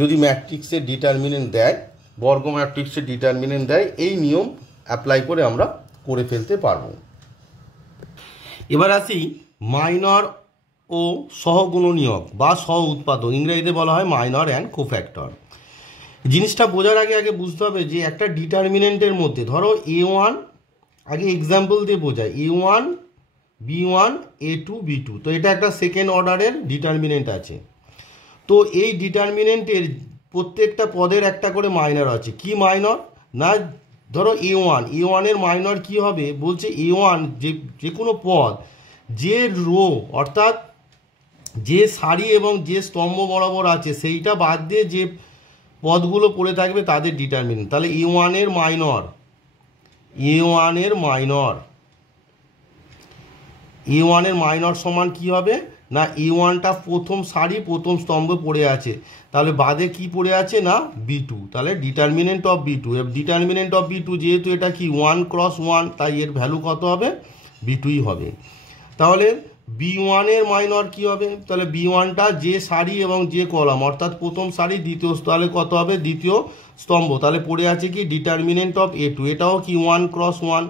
যদি ম্যাট্রিক্সের ডিটারমিনেন্ট দেয়, বর্গ ম্যাট্রিক্সের ডিটারমিনেন্ট দেয়, এই নিয়ম অ্যাপ্লাই করে আমরা করে ফেলতে পারবো। এবার আসি মাইনর ও সহগুণনীয়ক বা সহ উৎপাদক, ইংরেজিতে বলা হয় মাইনর অ্যান্ড কোফ্যাক্টর। জিনিসটা বোঝার আগে বুঝতে হবে যে একটা ডিটারমিনেন্টের মধ্যে ধরো A1, আগে এক্সাম্পল দিয়ে বোঝায়, A1 B1 A2 B2, তো এটা একটা সেকেন্ড অর্ডারের ডিটারমিনেন্ট আছে। তো এই ডিটারমিনেন্টের প্রত্যেকটা পদের একটা করে মাইনর আছে। কি মাইনর না, ধরো A1 এর মাইনর কি হবে বলছে, A1 যে কোনো পদ যে রো অর্থাৎ যে সারি এবং যে স্তম্ভ বরাবর আছে সেইটা বাদ দিয়ে যে পদগুলো পড়ে থাকবে তাদের ডিটারমিনেন্ট। তাহলে A1 এর মাইনর সমান কি হবে না, A1টা প্রথম সারি প্রথম স্তম্ভ পড়ে আছে, তাহলে বাদে কি পড়ে আছে না B2। তাহলে determinant of B2, determinant of B2 যেহেতু এটা কি 1 × 1, তাই এর ভ্যালু কত হবে B2ই হবে। তাহলে B1 এর মাইনর কি হবে, তাহলে B1টা যে সারি এবং যে কলাম অর্থাৎ প্রথম সারি দ্বিতীয়, তাহলে কত হবে দ্বিতীয় স্তম্ভ, তাহলে পড়ে আছে কি ডিটারমিনেন্ট অফ A2, এটাও কি 1 × 1,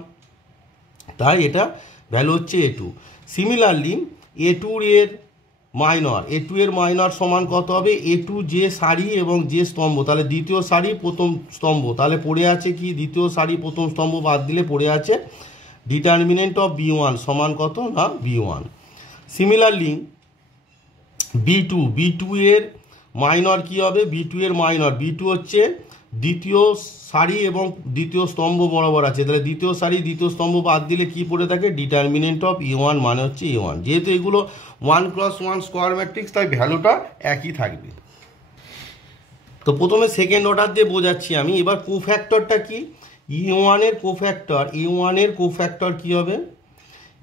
তাই এটা ভ্যালু হচ্ছে A2। সিমিলারলি A2 এর মাইনর সমান কত হবে, A2 যে সারি এবং যে স্তম্ভ, তাহলে দ্বিতীয় সারি প্রথম স্তম্ভ, তাহলে পড়ে আছে কি দ্বিতীয় সারি প্রথম স্তম্ভ বাদ দিলে পড়ে আছে ডিটারমিনেন্ট অফ B1 সমান কত না B1। সিমিলারলি B2 এর মাইনর কি হবে, B2 হচ্ছে দ্বিতীয় সারি এবং দ্বিতীয় স্তম্ভ বরাবর আছে, তাহলে দ্বিতীয় সারি দ্বিতীয় স্তম্ভ বাদ দিলে কি পড়ে থাকে ডিটারমিনেন্ট অফ A1 মানে হচ্ছে A1। যেহেতু এগুলো 1 × 1 স্কোয়ার ম্যাট্রিক্স, তাই ভ্যালুটা একই থাকবে। তো প্রথমে সেকেন্ড অর্ডার দিয়ে বোঝাচ্ছি আমি। এবার কোফ্যাক্টরটা কি, A1 এর কোফ্যাক্টর কি হবে,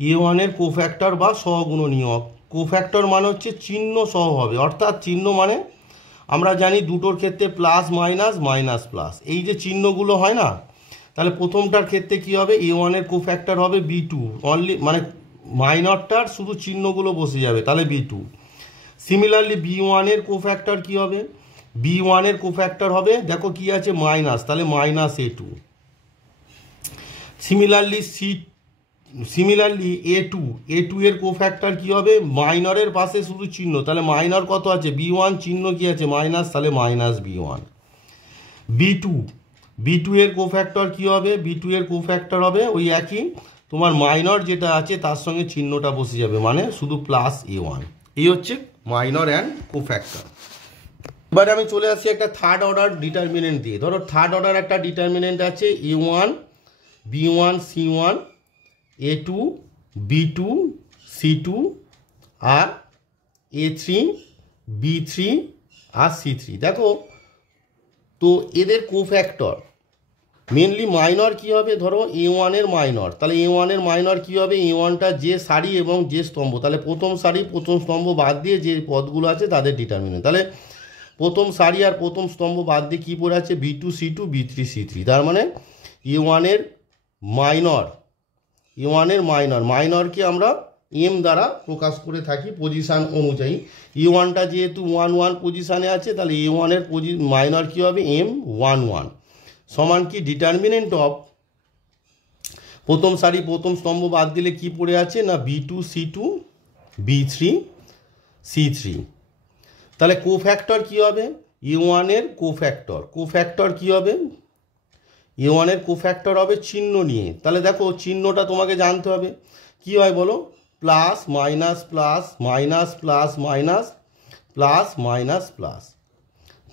A1 এর কোফ্যাক্টর বা সহগুণনীয়ক। কোফ্যাক্টর মানে হচ্ছে চিহ্ন সহ হবে, অর্থাৎ চিহ্ন মানে আমরা জানি দুটোর ক্ষেত্রে প্লাস মাইনাস মাইনাস প্লাস, এই যে চিহ্নগুলো হয় না, তাহলে প্রথমটার ক্ষেত্রে কি হবে, A1 এর কোফ্যাক্টর হবে B2, অনলি মানে মাইনরটার শুধু চিহ্নগুলো বসে যাবে, তাহলে B2। সিমিলারলি B1 এর কোফ্যাক্টর কি হবে, B1 এর কোফ্যাক্টর হবে, দেখো কি আছে মাইনাস, তাহলে মাইনাস A2। সিমিলারলি A2 এর কোফ্যাক্টর কি হবে, মাইনরের পাশে শুধু চিহ্ন, তাহলে মাইনর কত আছে B1, চিহ্ন কি আছে মাইনাস, তাহলে মাইনাস B1। B2 এর কোফ্যাক্টর কি হবে, B2 এর কোফ্যাক্টর হবে ওই একই, তোমার মাইনর যেটা আছে তার সঙ্গে চিহ্নটা বসে যাবে, মানে শুধু প্লাস A1। এই হচ্ছে মাইনর অ্যান্ড কোফ্যাক্টর। এবারে আমি চলে আসছি একটা থার্ড অর্ডার ডিটারমিনেন্ট দিয়ে। ধরো থার্ড অর্ডার একটা ডিটারমিনেন্ট আছে A1 B1 C1 A2 B2 C2 আর A3 B3 আর C3। দেখো তো এদের কোফ্যাক্টর মেনলি মাইনর কি হবে, ধরো A1 এর মাইনর, তাহলে A1 এর মাইনর কি হবে, A1টা যে সারি এবং যে স্তম্ভ, তাহলে প্রথম সারি প্রথম স্তম্ভ বাদ দিয়ে যে পদগুলো আছে তাদের ডিটারমিনেন্ট, তাহলে প্রথম সারি আর প্রথম স্তম্ভ বাদ দিয়ে কী পড়ে আছে B2 C2 B3 C3, তার মানে A1 এর মাইনরকে আমরা এম দ্বারা প্রকাশ করে থাকি পজিশান অনুযায়ী। A1টা যেহেতু 1 1 পজিশানে আছে, তাহলে A1 এর মাইনর কী হবে M11 সমান কি ডিটারমিনেন্ট অফ প্রথম সারি প্রথম স্তম্ভ বাদ দিলে কি পড়ে আছে না B2 C2 B3 C3। তাহলে কোফ্যাক্টর কি হবে, A1 এর কোফ্যাক্টর কি হবে, A1 এর কোফ্যাক্টর হবে চিহ্ন নিয়ে। তাহলে দেখো চিহ্নটা তোমাকে জানতে হবে কি হয় বলো, plus minus plus minus plus minus plus minus plus.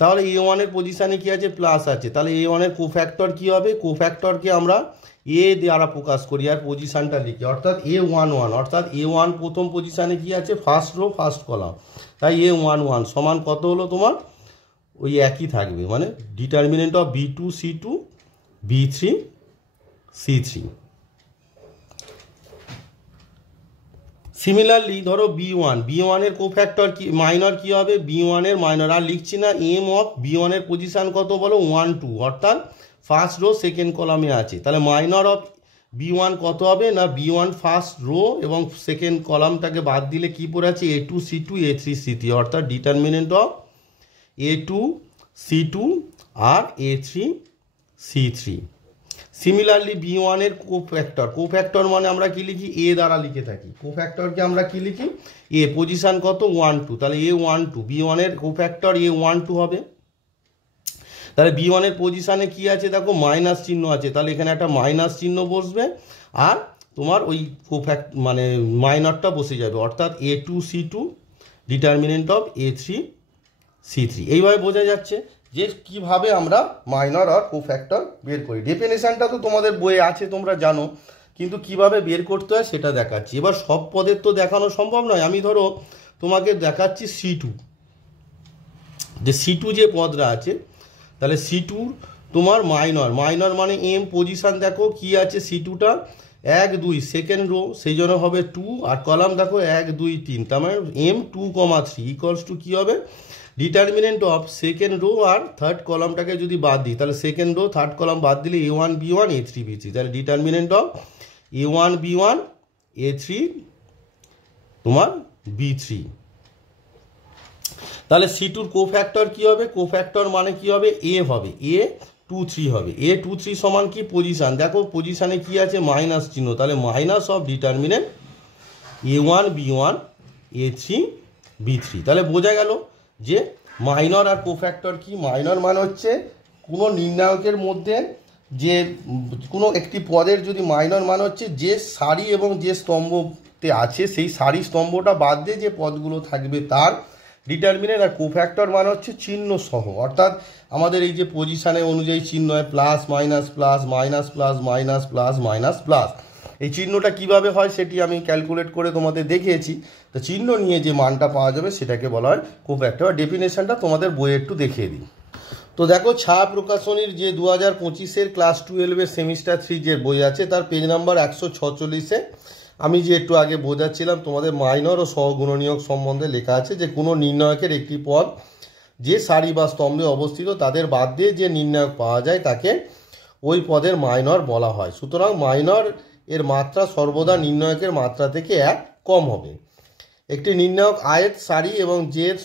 তাহলে A1 এর পজিশানে কি আছে প্লাস আছে, তাহলে A1 এর কোফ্যাক্টর কি হবে, কোফ্যাক্টরকে আমরা A দ্বারা প্রকাশ করি আর পজিশানটা লিখি, অর্থাৎ A11, অর্থাৎ A1 প্রথম পজিশানে কি আছে ফার্স্ট রো ফার্স্ট কলাম, তাই A11 সমান কত হলো তোমার ওই একই থাকবে, মানে determinant of B2 C2 B3 C3। Similarly ধরো B1 এর কোফ্যাক্টর কি মাইনর কি হবে, B1 এর মাইনর আর লিখছি না, এম অফ B1 এর পজিশান কত বলো 1 2, অর্থাৎ ফার্স্ট রো সেকেন্ড কলামে আছে, তাহলে মাইনর অফ B1 কত হবে না B1 ফার্স্ট রো এবং সেকেন্ড কলামটাকে বাদ দিলে কি পড়ে আছে A2 C2 A3 C3, অর্থাৎ determinant of A2 C2 R A3 C3। Similarly B1 এর কোফ্যাক্টর মানে আমরা কি লিখি A দ্বারা লিখে থাকি, কোফ্যাক্টরকে আমরা কি লিখি A, পজিশান কত 1 2, তাহলে A12 B1 এর কোফ্যাক্টর A12 হবে। তাহলে B1 এর পজিশানে কি আছে দেখো মাইনাস চিহ্ন আছে, তাহলে এখানে একটা মাইনাস চিহ্ন বসবে আর তোমার ওই মানে মাইনরটা বসে যাবে, অর্থাৎ A2 C2 determinant of A3 C3। এইভাবে বোঝা যাচ্ছে যে কিভাবে আমরা মাইনর আর কোফ্যাক্টর বের করি। ডেফিনেশনটা তো তোমাদের বইয়ে আছে তোমরা জানো, কিন্তু কিভাবে বের করতে হয় সেটা দেখাচ্ছি। এবার সব পদের তো দেখানো সম্ভব নয়, আমি ধরো তোমাকে দেখাচ্ছি C2, যে C2 যে পদটা আছে, তাহলে C2 তোমার মাইনর মানে এম পজিশান দেখো কি আছে C2টা 1 2 সেকেন্ড রো, সেই জন্য হবে 2 আর কলাম দেখো 1 2 3, তার মানে M2,3 ইকুয়ালস টু কী হবে ডিটারমিনেন্ট অফ সেকেন্ড রো আর থার্ড কলামটাকে যদি বাদ দিই, তাহলে সেকেন্ড রো থার্ড কলাম বাদ দিলে A1 B1 A3 B3, তাহলে determinant of A1 B1 A3 তোমার B3। তাহলে C2 কোফ্যাক্টর কি হবে, কোফ্যাক্টর মানে কি হবে A হবে, A23 হবে, A23 সমান কি পজিশান, দেখো পজিশানে কি আছে মাইনাস চিহ্ন, তাহলে minus of determinant A1 B1 A3 B3। তাহলে বোঝা গেল যে মাইনর আর কোফ্যাক্টর কি, মাইনর মানে হচ্ছে কোনো নির্ণায়কের মধ্যে যে কোনো একটি পদের যদি মাইনর মানে হচ্ছে যে সারি এবং যে স্তম্ভতে আছে সেই সারি স্তম্ভটা বাদ দিয়ে যে পদগুলো থাকবে তার ডিটারমিনেন্ট, আর কোফ্যাক্টর মানে হচ্ছে চিহ্ন সহ, অর্থাৎ আমাদের এই যে পজিশানে অনুযায়ী চিহ্ন হয় plus minus plus minus plus minus plus minus plus, এই চিহ্নটা কিভাবে হয় সেটি আমি ক্যালকুলেট করে তোমাদের দেখিয়েছি। তো চিহ্ন নিয়ে যে মানটা পাওয়া যাবে সেটাকে বলা হয় কোফ্যাক্টর। ডেফিনেশনটা তোমাদের বইয়ে একটু দেখিয়ে দিই। তো দেখো ছায়া প্রকাশনীর যে 2025-এর ক্লাস 12-এর সেমিস্টার 3 যে বই আছে তার পেজ নাম্বার 146-এ আমি যে একটু আগে বোঝাচ্ছিলাম তোমাদের মাইনর ও সহগুণনীয়ক সম্বন্ধে লেখা আছে যে কোনো নির্ণায়কের একটি পদ যে সারি বা স্তম্ভে অবস্থিত তাদের বাদ দিয়ে যে নির্ণায়ক পাওয়া যায় তাকে ওই পদের মাইনর বলা হয়। সুতরাং মাইনর এর মাত্রা সর্বদা নির্ণায়কের মাত্রা থেকে 1 কম হবে। একটি নির্ণায়ক আয়ের সারি এবং জের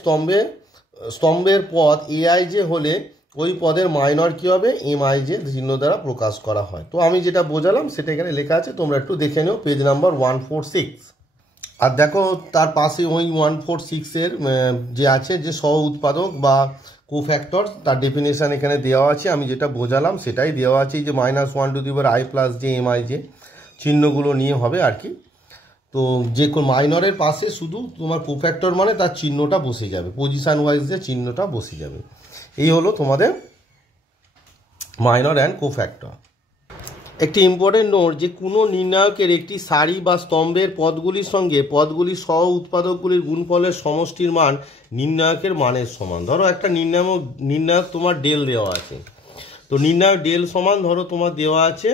স্তম্ভের পদ aij হলে ওই পদের মাইনর কী হবে, mij চিহ্ন দ্বারা প্রকাশ করা হয়। তো আমি যেটা বোঝালাম সেটা এখানে লেখা আছে, তোমরা একটু দেখে নিও পেজ নাম্বার 146। আর দেখো তার পাশে ওই 146-এর যে আছে যে সহ উৎপাদক বা কোফ্যাক্টর তার ডেফিনেশন এখানে দেওয়া আছে। আমি যেটা বোঝালাম সেটাই দেওয়া আছে, যে -1 to the power i plus J mij চিহ্নগুলো নিয়ে হবে আর কি। তো যে কোন মাইনরের পাশে শুধু তোমার কোফ্যাক্টর মানে তার চিহ্নটা বসে যাবে, পজিশন ওয়াইজ যে চিহ্নটা বসে যাবে। এই হলো তোমাদের মাইনর অ্যান্ড কোফ্যাক্টর। একটি ইম্পর্টেন্ট নোট, যে কোনো নির্ণায়কের একটি সারি বা স্তম্ভের পদগুলির সঙ্গে পদগুলির সহ উৎপাদকগুলির গুণফলের সমষ্টির মান নির্ণায়কের মানের সমান। ধরো একটা নির্ণায়ক তোমার ডেল দেওয়া আছে, তো নির্ণায়ক ডেল সমান ধরো তোমার দেওয়া আছে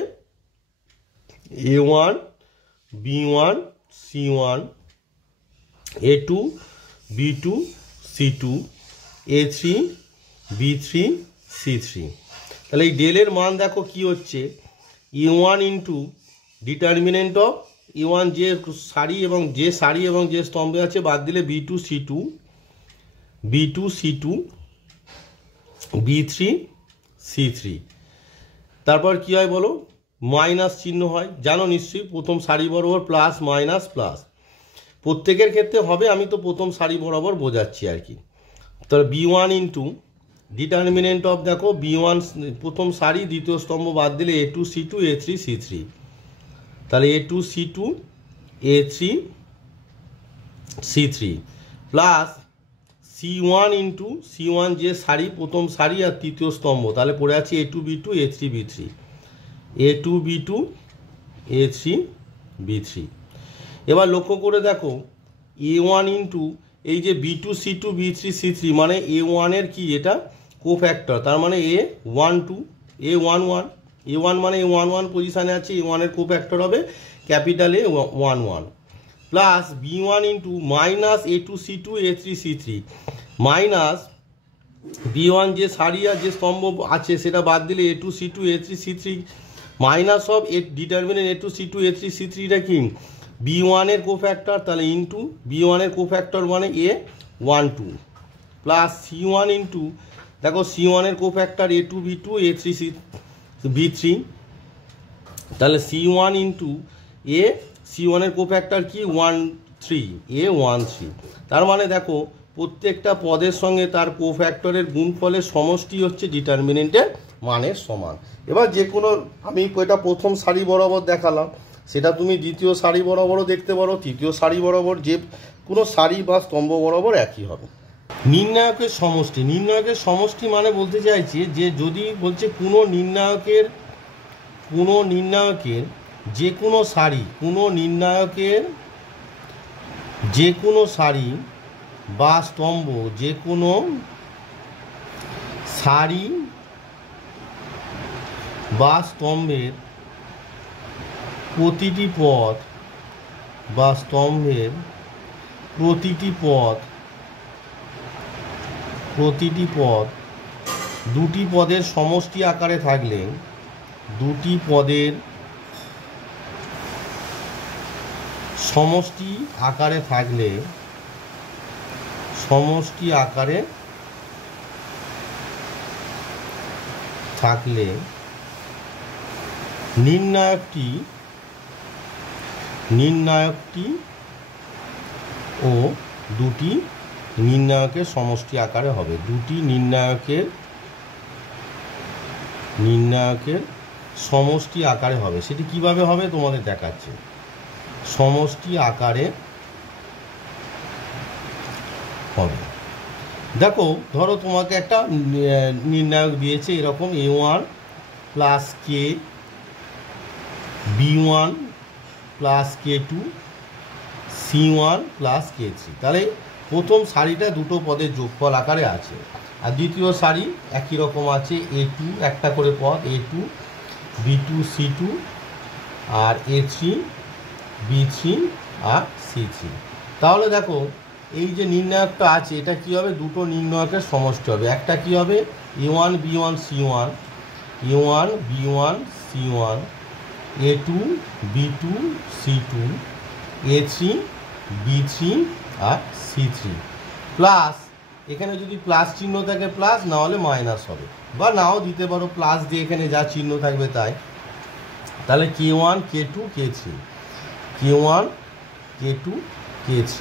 a1 b1 c1 a2 b2 c2 a3 b3 c3। তাহলে এই ডেলের মান দেখো কি হচ্ছে, e1 into determinant of e1 যে সারি এবং যে স্তম্ভে আছে বাদ দিলে b2 c2 b3 c3। তারপর কি হয় বলো, মাইনাস চিহ্ন হয়, জানো নিশ্চয়ই প্রথম সারি বরাবর প্লাস মাইনাস প্লাস প্রত্যেকের ক্ষেত্রে হবে, আমি তো প্রথম সারি বরাবর বোঝাচ্ছি আর কি। তাহলে b1 ইন্টু ডিটারমিনেন্ট অফ দেখো b1 প্রথম সারি দ্বিতীয় স্তম্ভ বাদ দিলে a2 c2 a3 c3, তাহলে a2 c2 a3 c3 plus c1 into c1 যে সারি প্রথম সারি আর তৃতীয় স্তম্ভ, তাহলে পড়ে আছে a2 b2 a3 b3 a2 b2 a3 b3। এবার লক্ষ্য করে দেখো a1 ইন্টু এই যে b2 c2 b3 c3 মানে a1 এর কি এটা কোফ্যাক্টর, তার মানে a12 a11 a1 মানে a11 পজিশানে আছে, a1 এর কোফ্যাক্টর হবে capital A11 plus b1 into minus a2 c2 a3 c3 minus b1 যে সারি আর যে স্তম্ভ আছে সেটা বাদ দিলে a2 c2 a3 c3 minus of determinant a2 c2 a3 c3 টা কি b1 এর কোফ্যাক্টর, তাহলে ইন্টু b1 এর কোফ্যাক্টর মানে a12 প্লাস c1 ইন্টু দেখো c1 এর cofactor a2 b2 a3 b3, তাহলে c1 ইন্টু c1 এর কোফ্যাক্টর কি 13 a13। তার মানে দেখো প্রত্যেকটা পদের সঙ্গে তার কোফ্যাক্টরের গুণফলের সমষ্টি হচ্ছে ডিটারমিনেন্টের মানের সমান। এবার যে কোনো আমি এটা প্রথম সারি বরাবর দেখালাম, সেটা তুমি দ্বিতীয় সারি বরাবরও দেখতে পারো, তৃতীয় সারি বরাবর, যে কোনো সারি বা স্তম্ভ বরাবর একই হবে। নির্ণায়কের সমষ্টি মানে বলতে চাইছি যে যদি বলছে কোনো নির্ণায়কের যে কোনো সারি বা স্তম্ভ, যে কোনো সারি বা স্তম্ভের প্রতিটি পদ বা স্তম্ভের প্রতিটি পদ দুটি পদের সমষ্টি আকারে থাকলে নির্ণায়কটি ও দুটি নির্ণায়কের সমষ্টি আকারে হবে। দুটি নির্ণায়কের সমষ্টি আকারে হবে। সেটি কিভাবে হবে তোমাদের দেখাচ্ছে। সমষ্টি আকারে হবে। দেখো ধরো তোমাকে একটা নির্ণায়ক দিয়েছে এরকম a1 প্লাস কে b1 plus k2 c1 plus k3, তাহলে প্রথম সারিটা দুটো পদের যোগফল আকারে আছে, আর দ্বিতীয় সারি একই রকম আছে a2 একটা করে পদ a2 b2 c2 আর a3 b3 আর c3। তাহলে দেখো এই যে নির্ণায়কটা আছে এটা কি হবে, দুটো নির্ণায়কের সমষ্টি হবে। একটা কি হবে a1 b1 c1, a1 b1 c1, a2 b2 c2, a3 b3 আর c3 প্লাস, এখানে যদি প্লাস চিহ্ন থাকে প্লাস, না হলে মাইনাস হবে, বা নাও দিতে পারো প্লাস দিয়ে, এখানে যা চিহ্ন থাকবে তাই। তাহলে k1 k2 k3, k1 k2 k3,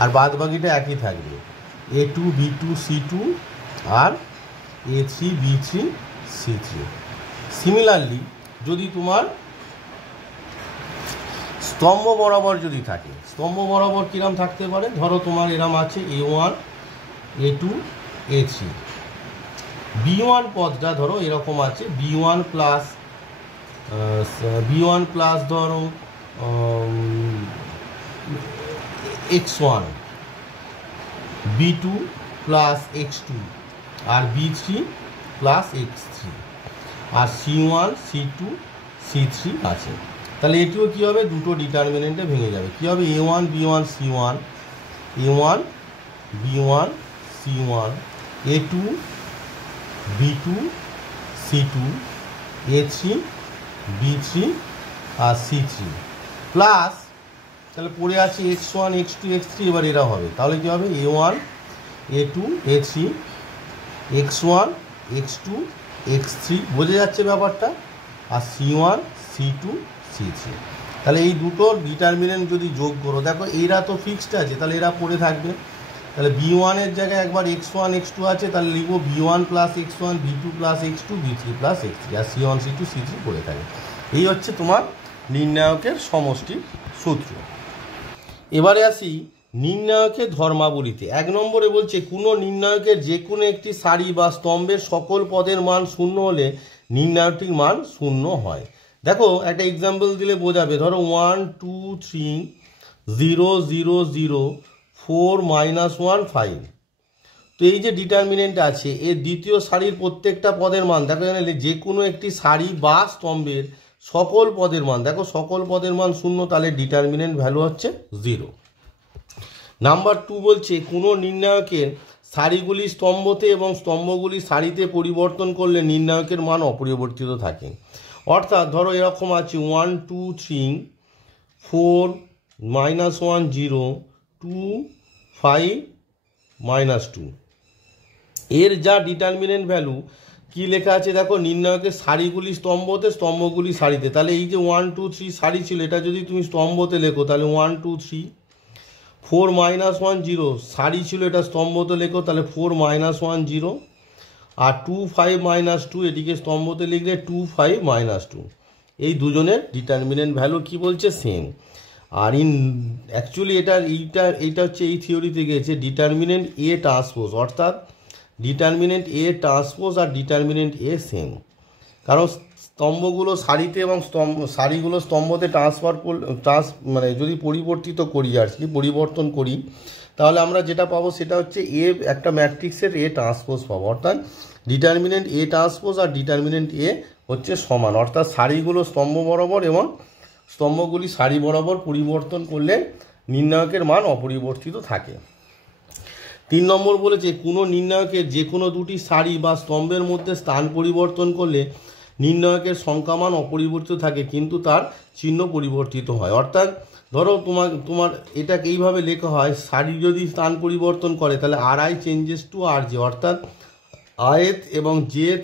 আর বাদ বাকিটা একই থাকবে, a2 b2 c2 আর a3 b3 c3। সিমিলারলি যদি তোমার স্তম্ভ বরাবর যদি থাকে, স্তম্ভ বরাবর কিরম থাকতে পারে, ধরো তোমার এরম আছে a1 a2 a3, b1 পদটা ধরো এরকম আছে b1 প্লাস ধরো x1, b2 প্লাস x2 আর b3 প্লাস x3, আর c1 c2 c3 আছে। তাহলে এটিও কী হবে, দুটো ডিটারমিনেন্টে ভেঙে যাবে। কী হবে, a1 b1 c1, a1 b1 c1, a2 b2 c2, a3 b3 আর c3 প্লাস, তাহলে পড়ে আছে x1 x2 x3, এবার এরা হবে। তাহলে কী হবে, a1 a2 a3 x1 x2 x3, বোঝা যাচ্ছে ব্যাপারটা, আর c1 c2 c3। তাহলে এই দুটো ডিটারমিনেন্ট যদি যোগ করো, দেখো এরা তো ফিক্সড আছে, তাহলে এরা পড়ে থাকবে। তাহলে b1 এর জায়গায় একবার x1 x2 আছে, তাহলে লিখবো b1 plus x1 b2 plus x2 b3 plus x3, আর c1 c2 c3 পড়ে থাকে। এই হচ্ছে তোমার নির্ণায়কের সমষ্টির সূত্র। এবারে আসি নির্ণায়কের ধর্মাবলিতে। 1 নম্বরে বলছে কোনো নির্ণায়কের যে কোনো একটি সারি বা স্তম্ভের সকল পদের মান 0 হলে নির্ণায়কটির মান 0 হয়। দেখো একটা এক্সাম্পল দিলে বোঝাবে, ধরো 1 2 3 0 0 0 4 -1 5। তো এই যে ডিটারমিনেন্ট আছে, এর দ্বিতীয় সারির প্রত্যেকটা পদের মান, দেখো এখানে যে কোনো একটি সারি বা স্তম্ভের সকল পদের মান, দেখো সকল পদের মান 0, তাহলে ডিটারমিনেন্ট ভ্যালু হচ্ছে 0। নাম্বার 2 বলছে কোনো নির্ণায়কের সারিগুলি স্তম্ভতে এবং স্তম্ভগুলি সারিতে পরিবর্তন করলে নির্ণায়কের মান অপরিবর্তিত থাকে। অর্থাৎ ধরো এরকম আছে 1 2 3 4 -1 0 2 5 -2, এর যা ডিটারমিনেন্ট ভ্যালু কি লেখা আছে, দেখো নির্ণায়কের সারিগুলি স্তম্ভতে স্তম্ভগুলি সারিতে। তাহলে এই যে 1 2 3 সারি ছিল, এটা যদি তুমি স্তম্ভতে লেখো তাহলে 1 2 3, 4 -1 0 সারি ছিল, এটা স্তম্ভতে লেখো তাহলে 4 -1 0, আর 2 5 -2 এটিকে স্তম্ভতে লিখলে 2 5 -2। এই দুজনের ডিটারমিনেন্ট ভ্যালু কি বলছে, সেম। আর অ্যাকচুয়ালি এইটা হচ্ছে এই থিওরিতে গিয়েছে ডিটারমিনেন্ট এ ট্রান্সপোজ, অর্থাৎ ডিটারমিনেন্ট এ ট্রান্সপোজ আর ডিটারমিনেন্ট এ সেম। কারণ স্তম্ভগুলো সারিতে এবং সারিগুলো স্তম্ভতে মানে যদি পরিবর্তিত করি আর কি, পরিবর্তন করি, তাহলে আমরা যেটা পাবো সেটা হচ্ছে এ একটা ম্যাট্রিক্সের এ ট্রান্সপোজ পাবো। অর্থাৎ ডিটারমিনেন্ট এ ট্রান্সপোজ আর ডিটারমিনেন্ট এ হচ্ছে সমান, অর্থাৎ সারিগুলো স্তম্ভ বরাবর এবং স্তম্ভগুলি সারি বরাবর পরিবর্তন করলে নির্ণায়কের মান অপরিবর্তিত থাকে। 3 নম্বর বলেছে কোনো নির্ণায়কের যে কোনো দুটি সারি বা স্তম্ভের মধ্যে স্থান পরিবর্তন করলে নির্ণায়কের সংখ্যামান অপরিবর্তিত থাকে, কিন্তু তার চিহ্ন পরিবর্তিত হয়। অর্থাৎ ধরো তোমার এটাকে এইভাবে লেখা হয়, সারি যদি স্থান পরিবর্তন করে তাহলে RI চেঞ্জেস টু RJ, অর্থাৎ আয়েত এবং জেদ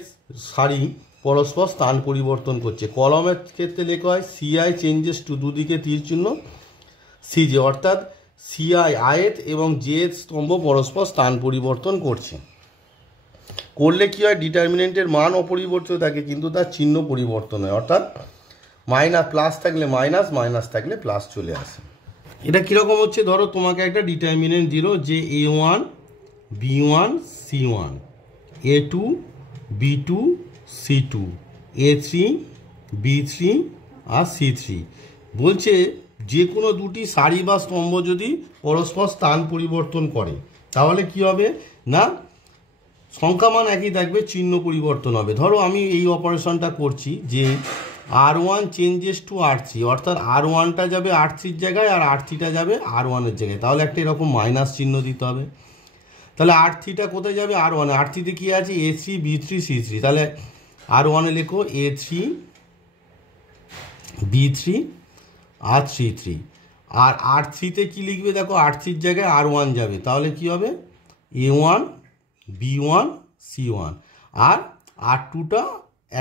সারি পরস্পর স্থান পরিবর্তন করছে। কলমের ক্ষেত্রে লেখা হয় CI চেঞ্জেস টু, দুদিকে তীর চিহ্ন CJ, অর্থাৎ CI আয়েত এবং জেদ স্তম্ভ পরস্পর স্থান পরিবর্তন করলে কি হয়, ডিটারমিনেন্টের মান অপরিবর্তিত থাকে কিন্তু তার চিহ্ন পরিবর্তন হয়। অর্থাৎ প্লাস থাকলে মাইনাস থাকলে প্লাস চলে আসে। এটা কীরকম হচ্ছে, ধরো তোমাকে একটা ডিটারমিনেন্ট দিল যে A1 B1 C1, A2 B2 C2, A3 B3 আর C3। বলছে যে কোনো দুটি সারি বা স্তম্ভ যদি পরস্পর স্থান পরিবর্তন করে তাহলে কি হবে না, সংখ্যামান একই থাকবে, চিহ্ন পরিবর্তন হবে। ধরো আমি এই অপারেশনটা করছি যে R1 চেঞ্জেস টু R3, অর্থাৎ R1টা যাবে R3-র জায়গায় আর R3টা যাবে R1-এর জায়গায়, তাহলে একটা এরকম মাইনাস চিহ্ন দিতে হবে। তাহলে R3টা কোথায় যাবে? R1, R3-তে কী আছে? A3 B3 C3, তাহলে R1-এ লেখো A3 B3 আর C3, আর R3-তে কী লিখবে দেখো? R3-র জায়গায় R1 যাবে, তাহলে কি হবে? A1 B1 C1, আর R2টা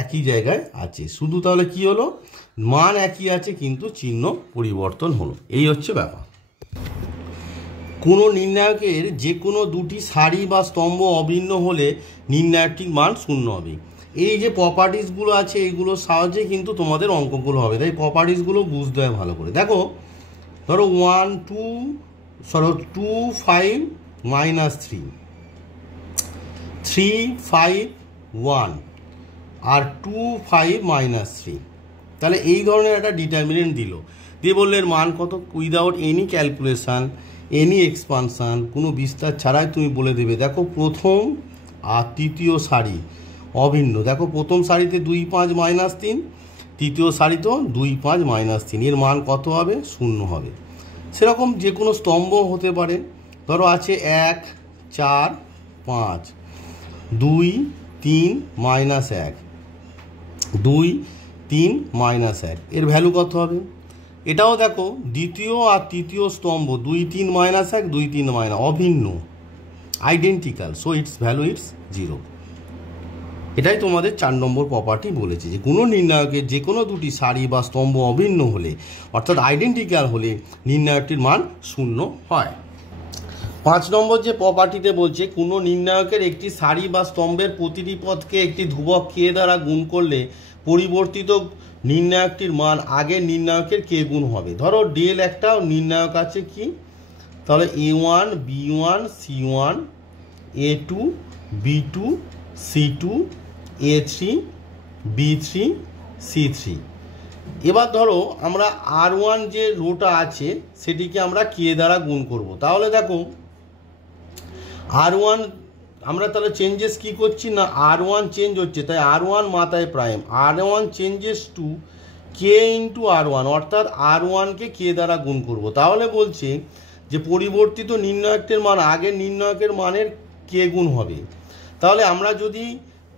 একই জায়গায় আছে, শুধু তাহলে কি হলো? মান একই আছে কিন্তু চিহ্ন পরিবর্তন হলো। এই হচ্ছে ব্যাপার। কোনো নির্ণায়কের যে কোনো দুটি সারি বা স্তম্ভ অভিন্ন হলে নির্ণায়কটির মান শূন্য হবে। এই যে প্রপার্টিসগুলো আছে এইগুলোর সাহায্যে কিন্তু তোমাদের অঙ্কগুলো হবে, তাই প্রপার্টিসগুলো বুঝতে হয় ভালো করে। দেখো ধরো 2 5 -3, 3 5 1 আর 2 5 -3, তাহলে এই ধরনের একটা ডিটারমিনেন্ট দিল, দিয়ে বললে এর মান কত? Without any calculation, any expansion, কোনো বিস্তার ছাড়াই তুমি বলে দেবে দেখো প্রথম আর তৃতীয় সারি অভিন্ন। দেখো প্রথম সারিতে 2 5 -3, তৃতীয় সারিতেও 2 5 -3, এর মান কত হবে? 0 হবে। সেরকম যে কোনো স্তম্ভ হতে পারে, ধরো আছে 1 4 5, 2 3 -1, 2 3 -1, এর ভ্যালু কত হবে? এটাও দেখো দ্বিতীয় আর তৃতীয় স্তম্ভ 2 3 -1 2 3 অভিন্ন, identical, so it's value it's 0। এটাই তোমাদের 4 নম্বর প্রপার্টি বলেছে, যে কোনো নির্ণায়কের যে কোনো দুটি সারি বা স্তম্ভ অভিন্ন হলে অর্থাৎ আইডেন্টিক্যাল হলে নির্ণায়কটির মান 0 হয়। 5 নম্বর যে প্রপার্টিতে বলছে কোনো নির্ণায়কের একটি সারি বা স্তম্ভের প্রতিটি পদকে একটি ধ্রুবক k দ্বারা গুণ করলে পরিবর্তিত নির্ণায়কটির মান আগের নির্ণায়কের k গুণ হবে। ধরো ডেল একটা নির্ণায়ক আছে কি, তাহলে A1 B1 C1 A2 B2 C2 A3 B3 C3। এবার ধরো আমরা R1 যে রোটা আছে সেটিকে আমরা k দ্বারা গুণ করব, তাহলে দেখো R1 আমরা তাহলে চেঞ্জেস কি করছি না, R1 চেঞ্জ হচ্ছে, তাই R1 মাথায় prime, R1 changes to k into R1, অর্থাৎ R1কে k দ্বারা গুণ করব। তাহলে বলছে যে পরিবর্তিত নির্ণায়কের মান আগের নির্ণায়কের মানের k গুণ হবে। তাহলে আমরা যদি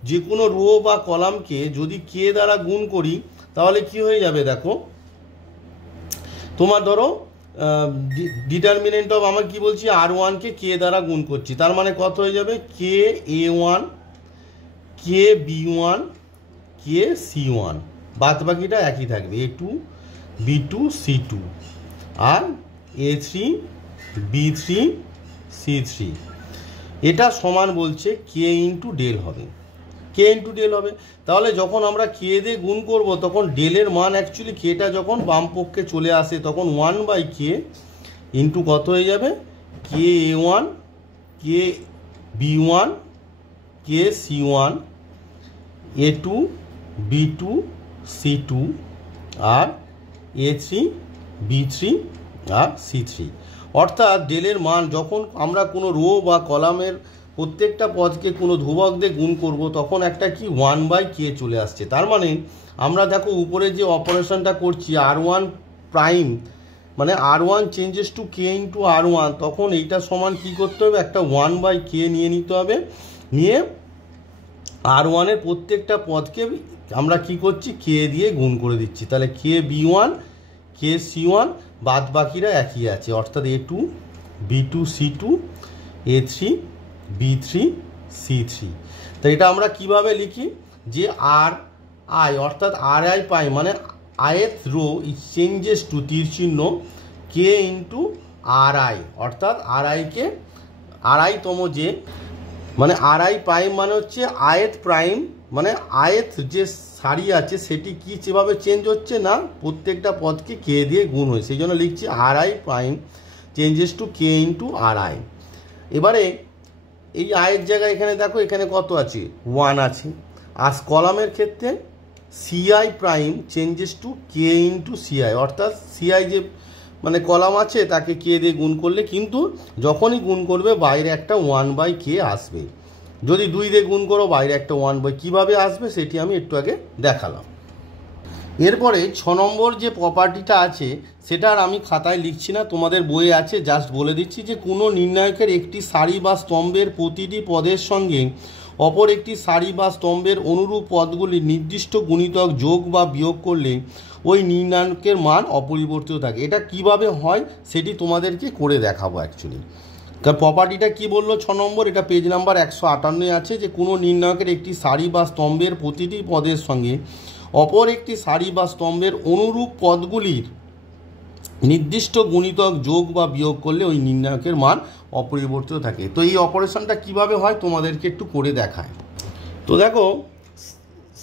যে কোনো রো বা কলামকে যদি k দ্বারা গুণ করি তাহলে কি হয়ে যাবে? দেখো তোমার ধরো ডিটারমিনেন্ট অফ, আমার কি বলছি, R1কে k দ্বারা গুণ করছি, তার মানে কত হয়ে যাবে? k A1 k B1 k C1, বাদ বাকিটা একই থাকবে, A2 B2 C2 আর A3 B3 C3। এটা সমান বলছে k ইন্টু ডেল হবে, k ইন্টু ডেল হবে। তাহলে যখন আমরা k দিয়ে গুণ করব তখন ডেলের মান অ্যাকচুয়ালি kটা যখন বাম পক্ষে চলে আসে তখন 1/k ইন্টু কত হয়ে যাবে? k A1 k B1 k C1 A2 B2 C2 আর A3 B3 আর C3। অর্থাৎ ডেলের মান যখন আমরা কোনো রো বা কলামের প্রত্যেকটা পদকে কোনো ধ্রুবক দিয়ে গুণ করব তখন একটা কি 1/k চলে আসছে। তার মানে আমরা দেখো উপরে যে অপারেশনটা করছি R1 প্রাইম মানে R1 changes to k into R1, তখন এইটা সমান কি করতে হবে? একটা 1/k নিয়ে নিতে হবে, নিয়ে R1-এর প্রত্যেকটা পদকে আমরা কি করছি? k দিয়ে গুণ করে দিচ্ছি, তাহলে k B1 k C1, বাদ বাকিরা একই আছে, অর্থাৎ A2 B2 C2 A3 B3 C3। তো এটা আমরা কিভাবে লিখি? যে RI অর্থাৎ RI পাই মানে ith row is changes to তীর চিহ্ন k ইন্টু RI, অর্থাৎ RI-কে RI-তম যে মানে RI প্রাইম মানে হচ্ছে ith প্রাইম, মানে ith যে সারি আছে সেটি কি যেভাবে চেঞ্জ হচ্ছে না প্রত্যেকটা পদকে k দিয়ে গুণ হয়, সেই জন্য লিখছি RI prime changes to k into RI। এবারে এই আয়ের জায়গায় এখানে দেখো এখানে কত আছে? 1 আছে। আর কলামের ক্ষেত্রে CI prime changes to k into CI, অর্থাৎ CI যে মানে কলাম আছে তাকে k দিয়ে গুণ করলে কিন্তু যখনই গুণ করবে বাইরে একটা 1/k আসবে, যদি 2 দিয়ে গুণ করো বাইরে একটা 1/, কীভাবে আসবে সেটি আমি একটু আগে দেখালাম। এরপরে 6 নম্বর যে প্রপার্টিটা আছে সেটা আর আমি খাতায় লিখছি না, তোমাদের বইয়ে আছে, জাস্ট বলে দিচ্ছি যে কোনো নির্ণায়কের একটি সারি বা স্তম্ভের প্রতিটি পদের সঙ্গে অপর একটি সারি বা স্তম্ভের অনুরূপ পদগুলি নির্দিষ্ট গুণিতক যোগ বা বিয়োগ করলে ওই নির্ণায়কের মান অপরিবর্তিত থাকে। এটা কিভাবে হয় সেটি তোমাদেরকে করে দেখাবো অ্যাকচুয়ালি। কারণ প্রপার্টিটা কি বললো 6 নম্বর, এটা পেজ নাম্বার 158 আছে, যে কোনো নির্ণায়কের একটি সারি বা স্তম্ভের প্রতিটি পদের সঙ্গে অপর একটি সারি বা স্তম্ভের অনুরূপ পদগুলির নির্দিষ্ট গুণিতক যোগ বা বিয়োগ করলে ওই নির্ণায়কের মান অপরিবর্তিত থাকে। তো এই অপারেশনটা কিভাবে হয় তোমাদেরকে একটু করে দেখায়। তো দেখো,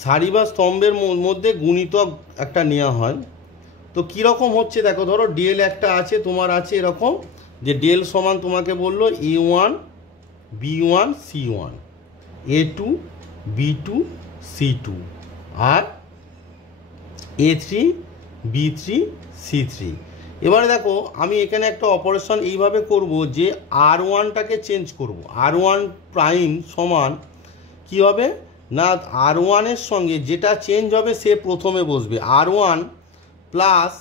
সারি বা স্তম্ভের মধ্যে গুণিতক একটা নেওয়া হয়। তো কীরকম হচ্ছে দেখো, ধরো ডেল একটা আছে, তোমার আছে এরকম যে ডেল সমান তোমাকে বললো A1 B1 C1, A2 B2 C2 আর A3 B3 C3। এবারে দেখো আমি এখানে একটা অপারেশন এইভাবে করব যে R1টাকে চেঞ্জ করব। R1 প্রাইম সমান কী হবে না, R1-এর সঙ্গে যেটা চেঞ্জ হবে সে প্রথমে বসবে, R1 plus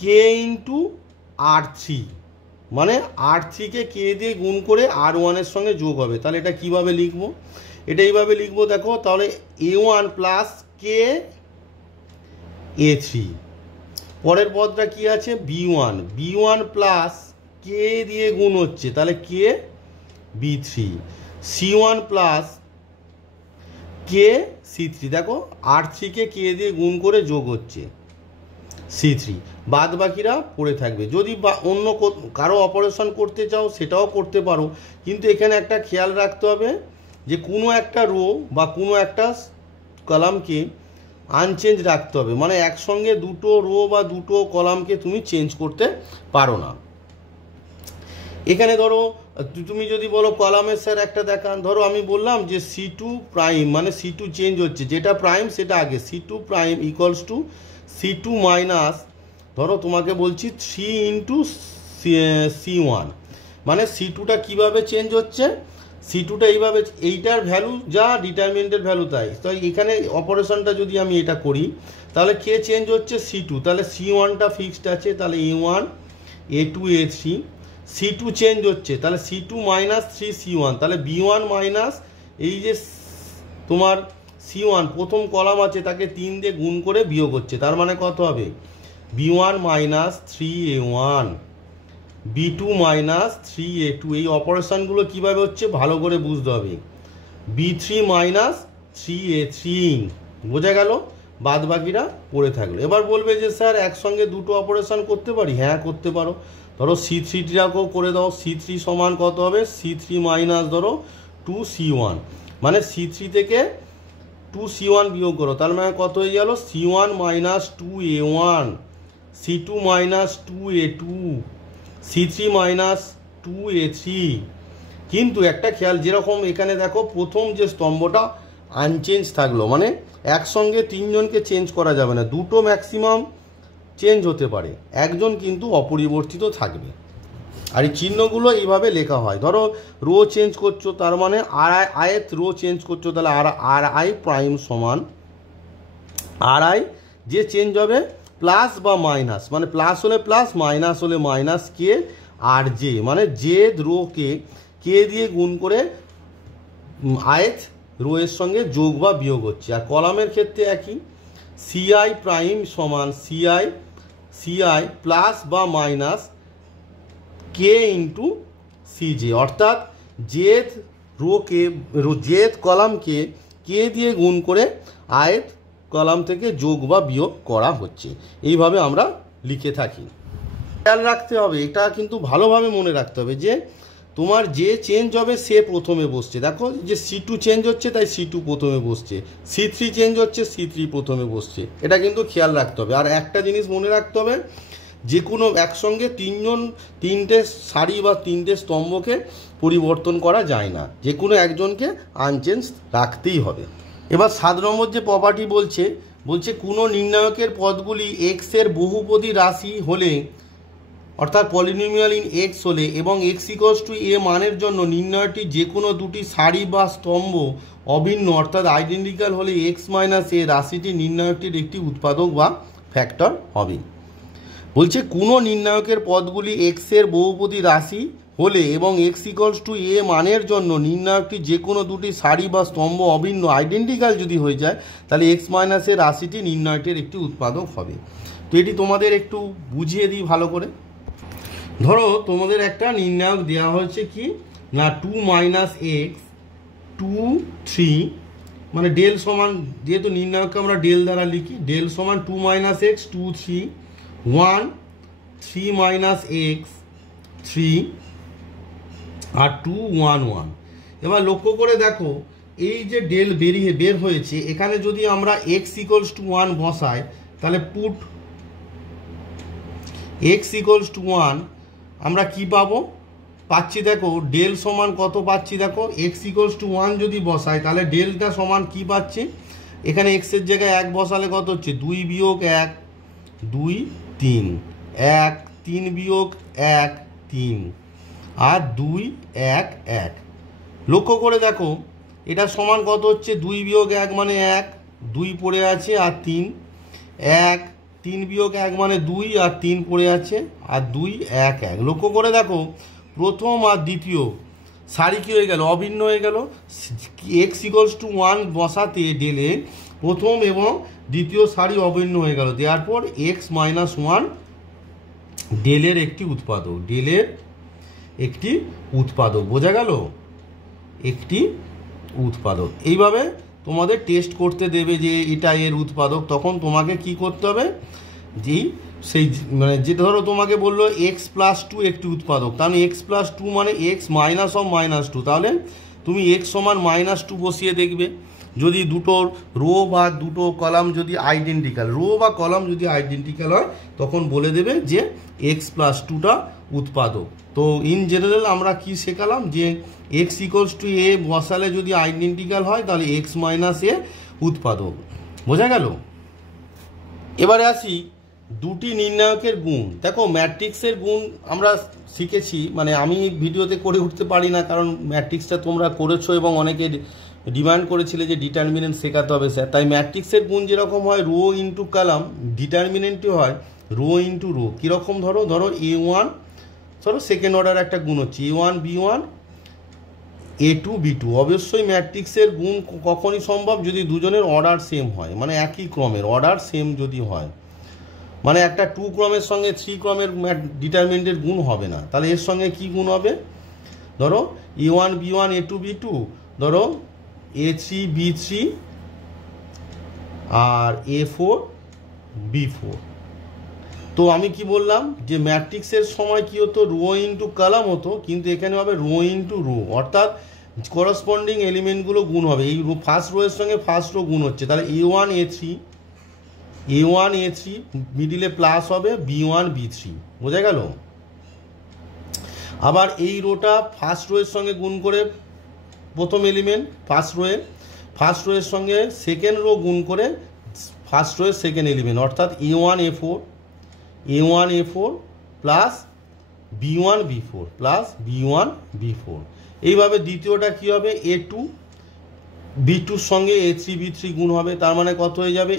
K into R3, মানে R3কে K দিয়ে গুণ করে R1-এর সঙ্গে যোগ হবে। তাহলে এটা কিভাবে লিখবো, এটা এইভাবে লিখবো দেখো, তাহলে A1 প্লাস K A3, পরের পদটা কি আছে B1, B1 প্লাস K দিয়ে গুণ হচ্ছে তাহলে K B3, C1 plus K C3, দেখো R3কে K দিয়ে গুণ করে যোগ হচ্ছে C3, বাদ বাকিরা পড়ে থাকবে। যদি অন্য কারো অপারেশন করতে চাও সেটাও করতে পারো, কিন্তু এখানে একটা খেয়াল রাখতে হবে যে কোনো একটা রো বা কোনো একটা কলামকে আনচেঞ্জ রাখতে হবে, মানে একসঙ্গে দুটো রো বা দুটো কলামকে তুমি চেঞ্জ করতে পারো না। এখানে ধরো তুমি যদি বলো কলামের স্যার একটা দেখান, ধরো আমি বললাম যে C2 প্রাইম, মানে C2 চেঞ্জ হচ্ছে, যেটা প্রাইম সেটা আগে, C2 prime equals to C2 minus, ধরো তোমাকে বলছি 3 ইন্টু C1, মানে C2টা কীভাবে চেঞ্জ হচ্ছে, C2টা এইভাবে, এইটার ভ্যালু যা ডিটারমিনেন্টের ভ্যালু তাই। তো এখানে অপারেশনটা যদি আমি এটা করি তাহলে কে চেঞ্জ হচ্ছে C2, তাহলে C1টা ফিক্সড আছে, তাহলে A1 A2 A3, C2 change হচ্ছে তাহলে C2 মাইনাস 3C1, তাহলে B1 মাইনাস এই যে তোমার C1 প্রথম কলাম আছে তাকে 3 দিয়ে গুণ করে বিয়োগ হচ্ছে, তার মানে কত হবে B1 minus 3A1, B2 minus 3A2। এই অপারেশনগুলো কীভাবে হচ্ছে ভালো করে বুঝতে হবে। B3 মাইনাস 3A3, বোঝা গেল, বাদ বাকিরা পড়ে থাকলো। এবার বলবে যে স্যার একসঙ্গে দুটো অপারেশন করতে পারি, হ্যাঁ করতে পারো। ধরো C3টাকেও করে দাও, C3 সমান কত হবে C3 মাইনাস ধরো 2C1, মানে C3 থেকে 2C1 বিয়োগ করো, তার মানে কত হয়ে গেল C1 minus 2A1, C2 minus 2A2, C3 minus 2A3। কিন্তু একটা খেয়াল, যেরকম এখানে দেখো প্রথম যে স্তম্ভটা আনচেঞ্জ থাকলো, মানে একসঙ্গে তিনজনকে চেঞ্জ করা যাবে না, দুটো ম্যাক্সিমাম চেঞ্জ হতে পারে, একজন কিন্তু অপরিবর্তিত থাকবে। আর এই চিহ্নগুলো এইভাবে লেখা হয়, ধরো রো চেঞ্জ করছো তার মানে আইথ রো চেঞ্জ করছো, তাহলে আর আই প্রাইম সমান আর আই যে চেঞ্জ হবে প্লাস বা মাইনাস, মানে প্লাস হলে প্লাস, মাইনাস হলে মাইনাস কে আর জে, মানে জে রোকে কে দিয়ে গুণ করে আইথ রো এর সঙ্গে যোগ বা বিয়োগ হচ্ছে। আর কলামের ক্ষেত্রে একই, সিআই প্রাইম সমান সিআই প্লাস বা মাইনাস কে ইন্টু সিজে, অর্থাৎ জেদ রোকে জেদ কলামকে কে দিয়ে গুণ করে আয়ত কলাম থেকে যোগ বা বিয়োগ করা হচ্ছে। এইভাবে আমরা লিখে থাকি। খেয়াল রাখতে হবে, এটা কিন্তু ভালোভাবে মনে রাখতে হবে যে তোমার যে চেঞ্জ হবে সে প্রথমে বসছে। দেখো যে C2 চেঞ্জ হচ্ছে তাই C2 প্রথমে বসছে, C3 চেঞ্জ হচ্ছে C3 প্রথমে বসছে, এটা কিন্তু খেয়াল রাখতে হবে। আর একটা জিনিস মনে রাখতে হবে, যে কোনো একসঙ্গে তিনটে সারি বা তিনটে স্তম্ভকে পরিবর্তন করা যায় না, যে কোনো একজনকে আনচেঞ্জ রাখতেই হবে। এবার 7 নম্বর যে প্রপার্টি বলছে কোনো নির্ণায়কের পদগুলি x এর বহুপদী রাশি হলে, অর্থাৎ পলিনোমিয়াল ইন এক্স হলে এবং এক্স ইকুয়ালস টু এ মানের জন্য নির্ণয়টি যে কোনো দুটি সারি বা স্তম্ভ অভিন্ন অর্থাৎ আইডেন্টিক্যাল হলে এক্স মাইনাস এ রাশিটি নির্ণায়কটির একটি উৎপাদক বা ফ্যাক্টর হবে। বলছে কোনো নির্ণায়কের পদগুলি এক্সের বহুপদী রাশি হলে এবং এক্স ইকুয়ালস টু এ মানের জন্য নির্ণায়কটি যে কোনো দুটি সারি বা স্তম্ভ অভিন্ন আইডেন্টিক্যাল যদি হয়ে যায় তাহলে এক্স মাইনাস এ রাশিটি নির্ণয়টির একটি উৎপাদক হবে। তো এটি তোমাদের একটু বুঝিয়ে দিই ভালো করে। ধরো তোমাদের একটা নির্ণায়ক দেওয়া হয়েছে কি না 2 মাইনাস এক্স 2 3, মানে ডেল সমান, যেহেতু নির্ণায়ককে আমরা ডেল দ্বারা লিখি, ডেল সমান 2 মাইনাস এক্স 2 3 1 3 মাইনাস এক্স 3 আর 2 1 1। এবার লক্ষ্য করে দেখো এই যে ডেল বের হয়েছে, এখানে যদি আমরা এক্স ইকুয়ালস টু 1 বসাই তাহলে পুট এক্স ইকুয়ালস টু 1 আমরা কি পাবো পাচ্ছি, দেখো ডেল সমান কত পাচ্ছি, দেখো এক্স ইকুয়ালস টু 1 যদি বসাই তাহলে ডেলটা সমান কি পাচ্ছি, এখানে এক্সের জায়গায় 1 বসালে কত হচ্ছে 2 বিয়োগ 1 2 3 1 3 বিয়োগ 1 3 আর 2 1 1। লক্ষ্য করে দেখো এটা সমান কত হচ্ছে 2 বিয়োগ 1 মানে 1 2 পড়ে আছে আর 3 1 3 বিয়োগ 1 মানে 2 আর 3 পড়ে আছে আর 2 1 1। লক্ষ্য করে দেখো প্রথম আর দ্বিতীয় সারি কী হয়ে গেল, অভিন্ন হয়ে গেল। এক্স ইকুয়ালস টু 1 বসাতে ডেলে প্রথম এবং দ্বিতীয় সারি অভিন্ন হয়ে গেল, দেওয়ার পর এক্স মাইনাস 1 ডেলের একটি উৎপাদক, ডেলের একটি উৎপাদক, বোঝা গেল, একটি উৎপাদক। এইভাবে তোমাদের টেস্ট করতে দেবে যে এটা এর উৎপাদক, তখন তোমাকে কি করতে হবে, যেই সেই মানে যেটা ধরো তোমাকে বললো এক্স প্লাস 2 একটি উৎপাদক, তাহলে এক্স প্লাস 2 মানে এক্স মাইনাস অফ মাইনাস 2, তাহলে তুমি এক্স সমান মাইনাস 2 বসিয়ে দেখবে। যদি দুটো রো বা দুটো কলাম যদি আইডেন্টিক্যাল, রো বা কলাম যদি আইডেন্টিক্যাল হয় তখন বলে দেবে যে এক্স প্লাস 2টা উৎপাদক। তো ইন জেনারেল আমরা কি শেখালাম যে এক্স ইকুয়ালস টু এ বসালে যদি আইডেন্টিক্যাল হয় তাহলে এক্স মাইনাস এ উৎপাদক, বোঝা গেল। এবারে আসি দুটি নির্ণায়কের গুণ। দেখো ম্যাট্রিক্সের গুণ আমরা শিখেছি, মানে আমি ভিডিওতে করে উঠতে পারি না কারণ ম্যাট্রিক্সটা তোমরা করেছো এবং অনেকে ডিমান্ড করেছিলে যে ডিটারমিনেন্ট শেখাতে হবে স্যার। তাই ম্যাট্রিক্সের গুণ যেরকম হয় রো ইন্টু কলাম, ডিটারমিনেন্টও হয় রো ইন্টু রো। কীরকম ধরো A1, ধরো সেকেন্ড অর্ডার একটা গুণ হচ্ছে A1 B1 A2 B2। অবশ্যই ম্যাট্রিক্সের গুণ কখনই সম্ভব যদি দুজনের অর্ডার সেম হয়, মানে একই ক্রমের অর্ডার সেম যদি হয়, মানে একটা 2 ক্রমের সঙ্গে 3 ক্রমের ডিটারমিনেন্টের গুণ হবে না। তাহলে এর সঙ্গে কি গুণ হবে, ধরো A1 B1 A2 B2, ধরো A3 B3 আর A4 B4। তো আমি কি বললাম যে ম্যাট্রিক্সের সময় কি হতো রো ইন্টু কলাম হতো, কিন্তু এখানে হবে রো ইন্টু রো, অর্থাৎ করসপন্ডিং এলিমেন্টগুলো গুণ হবে। এই ফার্স্ট রো এর সঙ্গে ফার্স্ট রো গুণ হচ্ছে, তাহলে A1 A3 মিডিলে প্লাস হবে B1 B3, বোঝা গেল। আবার এই রোটা ফার্স্ট রো এর সঙ্গে গুণ করে প্রথম এলিমেন্ট ফার্স্ট রো এর সঙ্গে সেকেন্ড রো গুণ করে ফার্স্ট রো এর সেকেন্ড এলিমেন্ট, অর্থাৎ A1 A4 plus B1 B4 plus B1 B4। এইভাবে দ্বিতীয়টা কি হবে A2 B2 সঙ্গে A3 B3 গুণ হবে, তার মানে কত হয়ে যাবে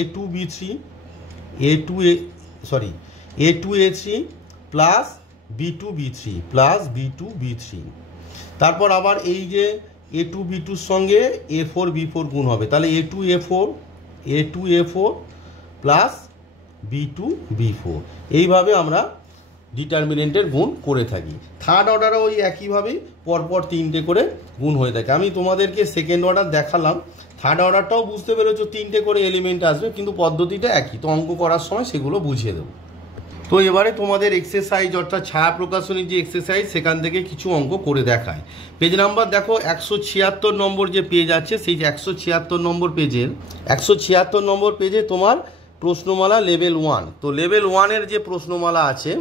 A2 A3 plus B2 B3 plus B2 B3। তারপর আবার এই যে A2 B2 সঙ্গে A4 B4 গুণ হবে, তাহলে A2 A4 plus B2 B4। এইভাবে আমরা ডিটারমিনেন্টের গুণ করে থাকি। থার্ড অর্ডারও ওই একইভাবেই পরপর 3টে করে গুণ হয়ে থাকে। আমি তোমাদেরকে সেকেন্ড অর্ডার দেখালাম, থার্ড অর্ডারটাও বুঝতে পেরেছো 3টে করে এলিমেন্ট আসবে, কিন্তু পদ্ধতিটা একই। তো অঙ্ক করার সময় সেগুলো বুঝিয়ে দেবো। তো এবারে তোমাদের এক্সারসাইজ অর্থাৎ ছায়া প্রকাশনীর যে এক্সারসাইজ সেখান থেকে কিছু অঙ্ক করে দেখায়। পেজ নাম্বার দেখো 176 নম্বর যে পেজ আছে, সেই 176 নম্বর পেজের 176 নম্বর পেজে তোমার প্রশ্নমালা লেভেল 1। তো লেভেল 1-এর যে প্রশ্নমালা আছে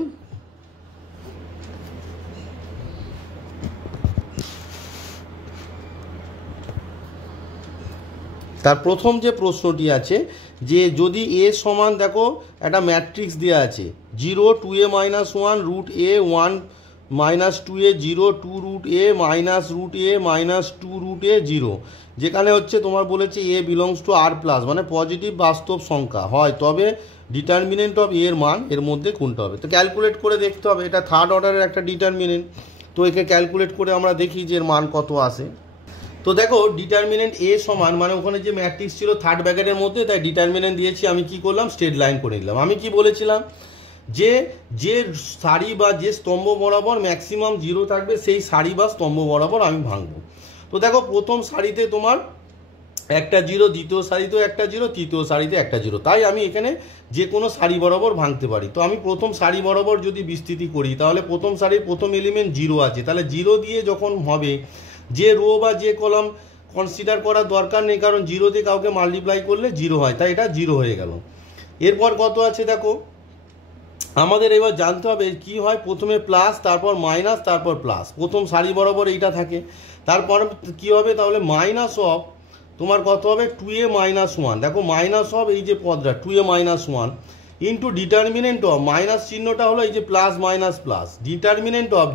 তার প্রথম যে প্রশ্নটি আছে যে যদি এ সমান, দেখো একটা ম্যাট্রিক্স দেওয়া আছে 0 2a minus 1 root a 1 minus 2a 0 2 root a minus root a minus 2 root a 0, যেখানে হচ্ছে তোমার বলেছে a belongs to r plus, মানে পজিটিভ বাস্তব সংখ্যা হয় তবে ডিটারমিনেন্ট অফ এর মান এর মধ্যে কোনটা হবে। তো ক্যালকুলেট করে দেখতে হবে, এটা থার্ড অর্ডারের একটা ডিটারমিনেন্ট, তো একে ক্যালকুলেট করে আমরা দেখি যে এর মান কত আসে। তো দেখো ডিটারমিনেন্ট এ সমান, মানে ওখানে যে ম্যাট্রিক্স ছিল থার্ড ব্র্যাকেটের মধ্যে, তাই ডিটারমিনেন্ট দিয়েছি, আমি কি করলাম স্ট্রেট লাইন করে দিলাম। আমি কি বলেছিলাম যে যে সারি বা যে স্তম্ভ বরাবর ম্যাক্সিমাম 0 থাকবে সেই সারি বা স্তম্ভ বরাবর আমি ভাঙবো। তো দেখো প্রথম সারিতে তোমার একটা 0, দ্বিতীয় সারিতেও একটা 0, তৃতীয় সারিতে একটা 0, তাই আমি এখানে যে কোনো সারি বরাবর ভাঙতে পারি। তো আমি প্রথম সারি বরাবর যদি বিস্তৃতি করি তাহলে প্রথম সারির প্রথম এলিমেন্ট 0 আছে, তাহলে 0 দিয়ে যখন হবে যে রো বা যে কলাম কনসিডার করার দরকার নেই, কারণ 0 দিয়ে কাউকে মাল্টিপ্লাই করলে 0 হয়, তাই এটা 0 হয়ে গেল। এরপর কত আছে দেখো, আমাদের এবার জানতে হবে কি হয়, প্রথমে প্লাস তারপর মাইনাস তারপর প্লাস, প্রথম সারি বরাবর এইটা থাকে। তারপর কি হবে তাহলে মাইনাস অফ তোমার কত হবে 2a minus 1, দেখো মাইনাস অফ এই যে পদটা 2a minus 1 into determinant of, minus চিহ্নটা হলো এই যে plus minus plus, determinant of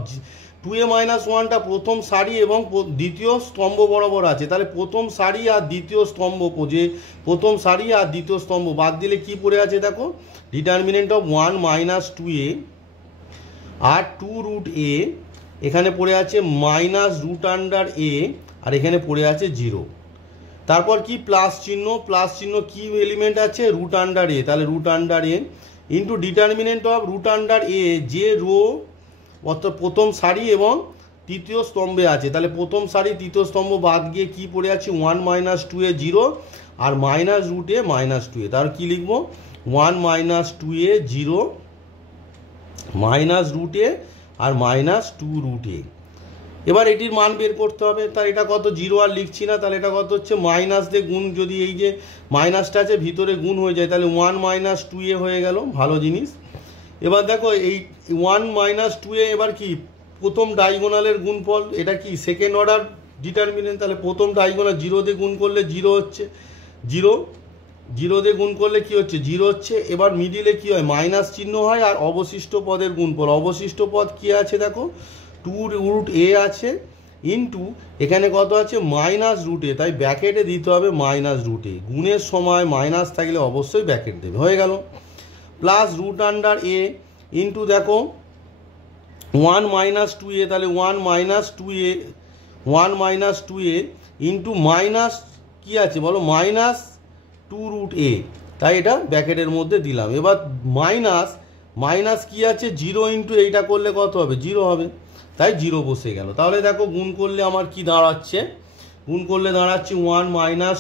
2a minus 1টা প্রথম সারি এবং দ্বিতীয় স্তম্ভ বরাবর আছে, তাহলে প্রথম সারি আর দ্বিতীয় স্তম্ভ, যে প্রথম সারি আর দ্বিতীয় স্তম্ভ বাদ দিলে কি পড়ে আছে দেখো, ডিটারমিনেন্ট অফ 1 minus 2a আর 2 root a, এখানে পড়ে আছে মাইনাস রুট আন্ডার a, আর এখানে পড়ে আছে 0। তারপর কি প্লাস চিহ্ন কি এলিমেন্ট আছে রুট আন্ডার এ, তাহলে root under A into determinant of root under A, যে রো অর্থাৎ প্রথম সারি এবং তৃতীয় স্তম্ভে আছে, তাহলে প্রথম সারি তৃতীয় স্তম্ভ বাদ গিয়ে কি পড়ে আছে 1 minus 2a 0 আর minus root A minus 2a, তার কি লিখবো 1 minus 2a 0 minus root A আর মাইনাস 2 root a। এবার এটির মান বের করতে হবে, তাই এটা কত 0 আর লিখছি না, তাহলে এটা কত হচ্ছে মাইনাস দিয়ে গুণ, যদি এই যে মাইনাসটা আছে ভিতরে গুণ হয়ে যায় তাহলে 1 minus 2a হয়ে গেল, ভালো জিনিস। এবার দেখো এই 1 minus 2a এবার কি প্রথম ডায়াগোনালের গুণফল, এটা কি সেকেন্ড অর্ডার ডিটারমিনেন্ট, তাহলে প্রথম ডায়াগোনাল 0 দিয়ে গুণ করলে 0 হচ্ছে 0 দিয়ে গুণ করলে কি হচ্ছে 0 হচ্ছে। এবার মিডিলে কি হয় মাইনাস চিহ্ন হয় আর অবশিষ্ট পদের গুণফল, অবশিষ্ট পদ কি আছে দেখো 2 root a আছে ইন্টু এখানে কত আছে মাইনাস রুট এ, তাই ব্র্যাকেটে দিতে হবে মাইনাস রুট এ, গুণের সময় মাইনাস থাকলে অবশ্যই ব্র্যাকেট দেবে, হয়ে গেল। Plus root under A into দেখো 1 minus 2a, তাহলে 1 minus 2a ইন্টু মাইনাস কি আছে বলো মাইনাস 2 root a, তাই এটা ব্র্যাকেটের মধ্যে দিলাম। এবার মাইনাস কি আছে 0 ইন্টু এইটা করলে কত হবে 0 হবে, তাই 0 বসে গেল। তাহলে দেখো গুণ করলে আমার কি দাঁড়াচ্ছে, গুণ করলে দাঁড়াচ্ছে 1 minus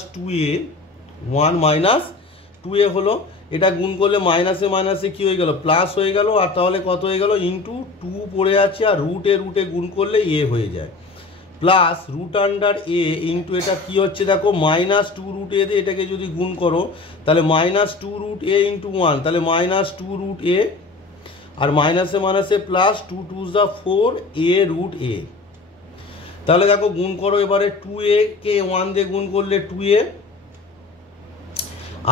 2a হলো, এটা গুণ করলে মাইনাসে মাইনাসে কি হয়ে গেল প্লাস হয়ে গেল, আর তাহলে কত হয়ে গেল ইন্টু 2 পড়ে আছে আর রুটে গুণ করলে a হয়ে যায়, plus root under A into এটা কি হচ্ছে দেখো মাইনাস 2 root a দিয়ে এটাকে যদি গুণ করো তাহলে মাইনাস 2 root a ইন্টু 1, তাহলে মাইনাস 2 root a আর মাইনাসে মাইনাসে প্লাস 2 2 4 a root a, তাহলে দেখো গুণ করো এবারে 2a কে 1 দিয়ে গুণ করলে 2a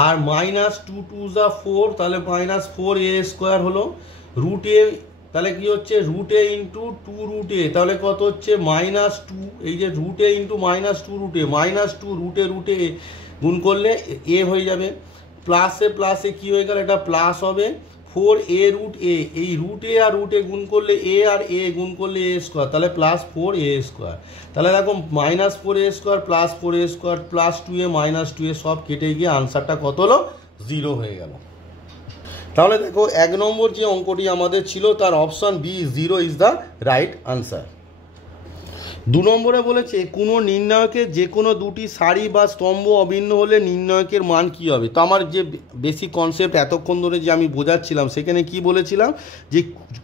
আর মাইনাস 2 2 4, তাহলে মাইনাস 4a স্কোয়ার হলো, রুট এ তাহলে কি হচ্ছে root A into 2 root a, তাহলে কত হচ্ছে মাইনাস 2, এই যে root A into minus 2 root a, minus 2 root A গুণ করলে a হয়ে যাবে, প্লাসে কি হয়ে গেল এটা প্লাস হবে 4a root a, এই root A R root A গুণ করলে a আর a গুণ করলে a স্কোয়ার, তাহলে প্লাস 4a স্কোয়ার, তাহলে দেখো minus 4a square plus 4a square plus 2a minus 2a সব কেটে গিয়ে আনসারটা কত হলো 0 হয়ে গেল। তাহলে দেখো 1 নম্বর যে অঙ্কটি আমাদের ছিল তার option B 0 is the right answer. 2 নম্বরে বলেছে কোনো নির্ণায়কের যে কোনো দুটি সারি বা স্তম্ভ অভিন্ন হলে নির্ণায়কের মান কি হবে। তো আমার যে বেসিক কনসেপ্ট এতক্ষণ ধরে যে আমি বোঝাচ্ছিলাম সেখানে কি বলেছিলাম যে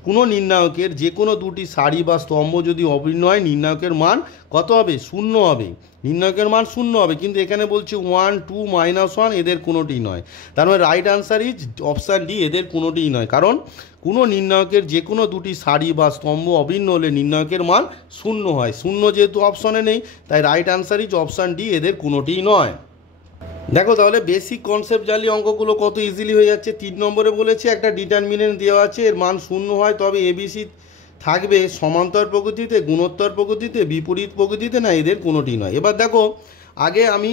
কোনো নির্ণায়কের যে কোনো দুটি সারি বা স্তম্ভ যদি অভিন্ন হয় নির্ণায়কের মান কত হবে 0 হবে, নির্ণায়কের মান 0 হবে, কিন্তু এখানে বলছে 1 2 -1 এদের কোনোটিই নয়, তার মানে right answer is option D, এদের কোনোটিই নয়, কারণ কোনো নির্ণায়কের যে কোনো দুটি সারি বা স্তম্ভ অভিন্ন হলে নির্ণায়কের মান 0 হয়, 0 যেহেতু অপশনে নেই তাই right answer is option D, এদের কোনোটিই নয়। দেখো তাহলে বেসিক কনসেপ্ট জানলে অঙ্কগুলো কত ইজিলি হয়ে যাচ্ছে। 3 নম্বরে বলেছে একটা ডিটারমিনেন্ট দেওয়া আছে, এর মান 0 হয় তবে এবিসি থাকবে সমান্তর প্রকৃতিতে, গুণোত্তর প্রকৃতিতে, বিপরীত প্রকৃতিতে, না এদের কোনোটি নয়। এবার দেখো আগে আমি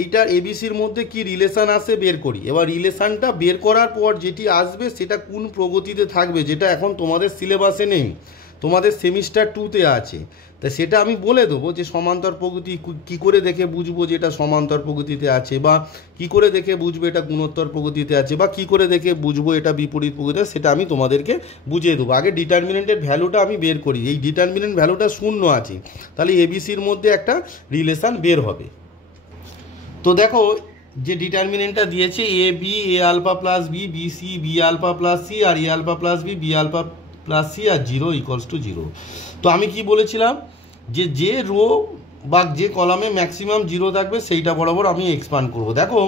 এইটার এবিসির মধ্যে কি রিলেশান আসে বের করি। এবার রিলেশানটা বের করার পর যেটি আসবে সেটা কোন প্রগতিতে থাকবে, যেটা এখন তোমাদের সিলেবাসে নেই, তোমাদের সেমিস্টার 2তে আছে। তা সেটা আমি বলে দেবো যে সমান্তর প্রগতি কী করে দেখে বুঝবো যে এটা সমান্তর প্রগতিতে আছে, বা কী করে দেখে বুঝবো এটা গুণোত্তর প্রগতিতে আছে, বা কী করে দেখে বুঝবো এটা বিপরীত প্রগতিতে, সেটা আমি তোমাদেরকে বুঝিয়ে দেবো। আগে ডিটারমিনেন্টের ভ্যালুটা আমি বের করি। এই ডিটারমিনেন্ট ভ্যালুটা 0 আছে, তাহলে এবিসির মধ্যে একটা রিলেশান বের হবে। তো দেখো যে ডিটারমিনেন্টটা দিয়েছে A B A alpha plus B, B C B alpha plus C, আর A alpha plus B B alpha plus C, আর 0 ইকুয়ালস টু 0। তো আমি কি বলেছিলাম যে রো বা যে কলামে ম্যাক্সিমাম 0 থাকবে সেইটা বরাবর আমি এক্সপান্ড করব। দেখো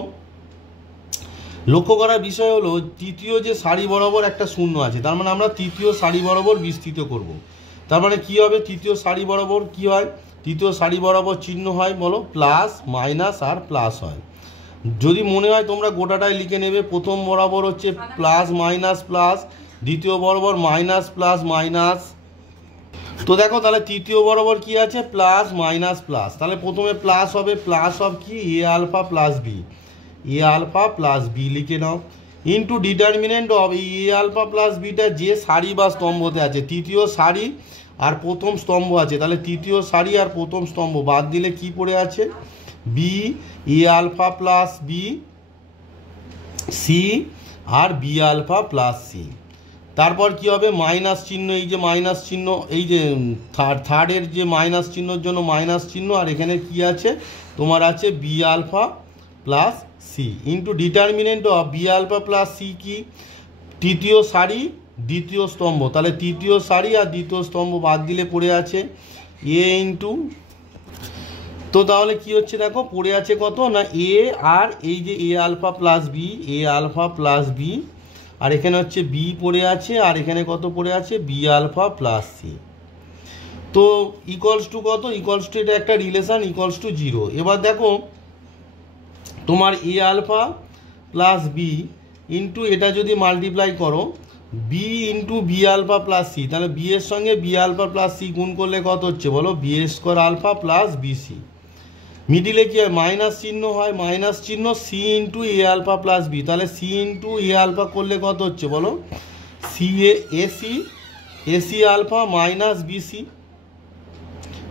লক্ষ্য করার বিষয় হলো তৃতীয় যে সারি বরাবর একটা 0 আছে, তার মানে আমরা তৃতীয় সারি বরাবর বিস্তৃত করব। তার মানে কি হবে, তৃতীয় সারি বরাবর কি হয়, তৃতীয় সারি বরাবর চিহ্ন হয় বলো প্লাস মাইনাস আর প্লাস হয়। যদি মনে হয় তোমরা গোটাটাই লিখে নেবে, প্রথম বরাবর হচ্ছে প্লাস মাইনাস প্লাস, দ্বিতীয় বরাবর মাইনাস প্লাস মাইনাস। তো দেখো তাহলে তৃতীয় বরাবর কি আছে, প্লাস মাইনাস প্লাস। তাহলে প্রথমে প্লাস হবে, প্লাস অফ কি A alpha plus B, A alpha plus B লিখে নাও, into determinant of A alpha plus beta যে সারি বা স্তম্ভতে আছে, তৃতীয় সারি আর প্রথম স্তম্ভ আছে, তাহলে তৃতীয় সারি আর প্রথম স্তম্ভ বাদ দিলে কি পড়ে আছে, B A alpha plus B C R B alpha plus C. তারপর কি হবে, মাইনাস চিহ্ন, এই যে মাইনাস চিহ্ন, এই যে থার্ডের যে মাইনাস চিহ্নর জন্য মাইনাস চিহ্ন, আর এখানে কি আছে তোমার আছে B alpha plus C, into determinant of B alpha plus C কি, তৃতীয় সারি দ্বিতীয় স্তম্ভ, তাহলে তৃতীয় সারি আর দ্বিতীয় স্তম্ভ বাদ দিলে পড়ে আছে এ ইন্টু, তো তাহলে কি হচ্ছে দেখো পড়ে আছে কত না এ, আর এই যে এ alpha plus B, A alpha plus B, আর এখানে হচ্ছে বি পড়ে আছে, আর এখানে কত পড়ে আছে বি আলফা প্লাস সি। তো ইকুয়ালস টু কত, ইকুয়ালস টু এটা একটা রিলেশন, ইকুয়ালস টু 0। এবার দেখো তোমার A alpha plus B into এটা যদি মাল্টিপ্লাই করো B into B alpha plus C, তাহলে বি এর সঙ্গে বি আলফা প্লাস সি গুণ করলে কত হচ্ছে বলো, B square alpha plus BC. মিডিলে কি হয়, মাইনাস চিহ্ন হয়, মাইনাস চিহ্ন C into A alpha plus B, তাহলে সি ইন্টু এ আলফা করলে কত হচ্ছে বলো, C AC AC alpha minus BC,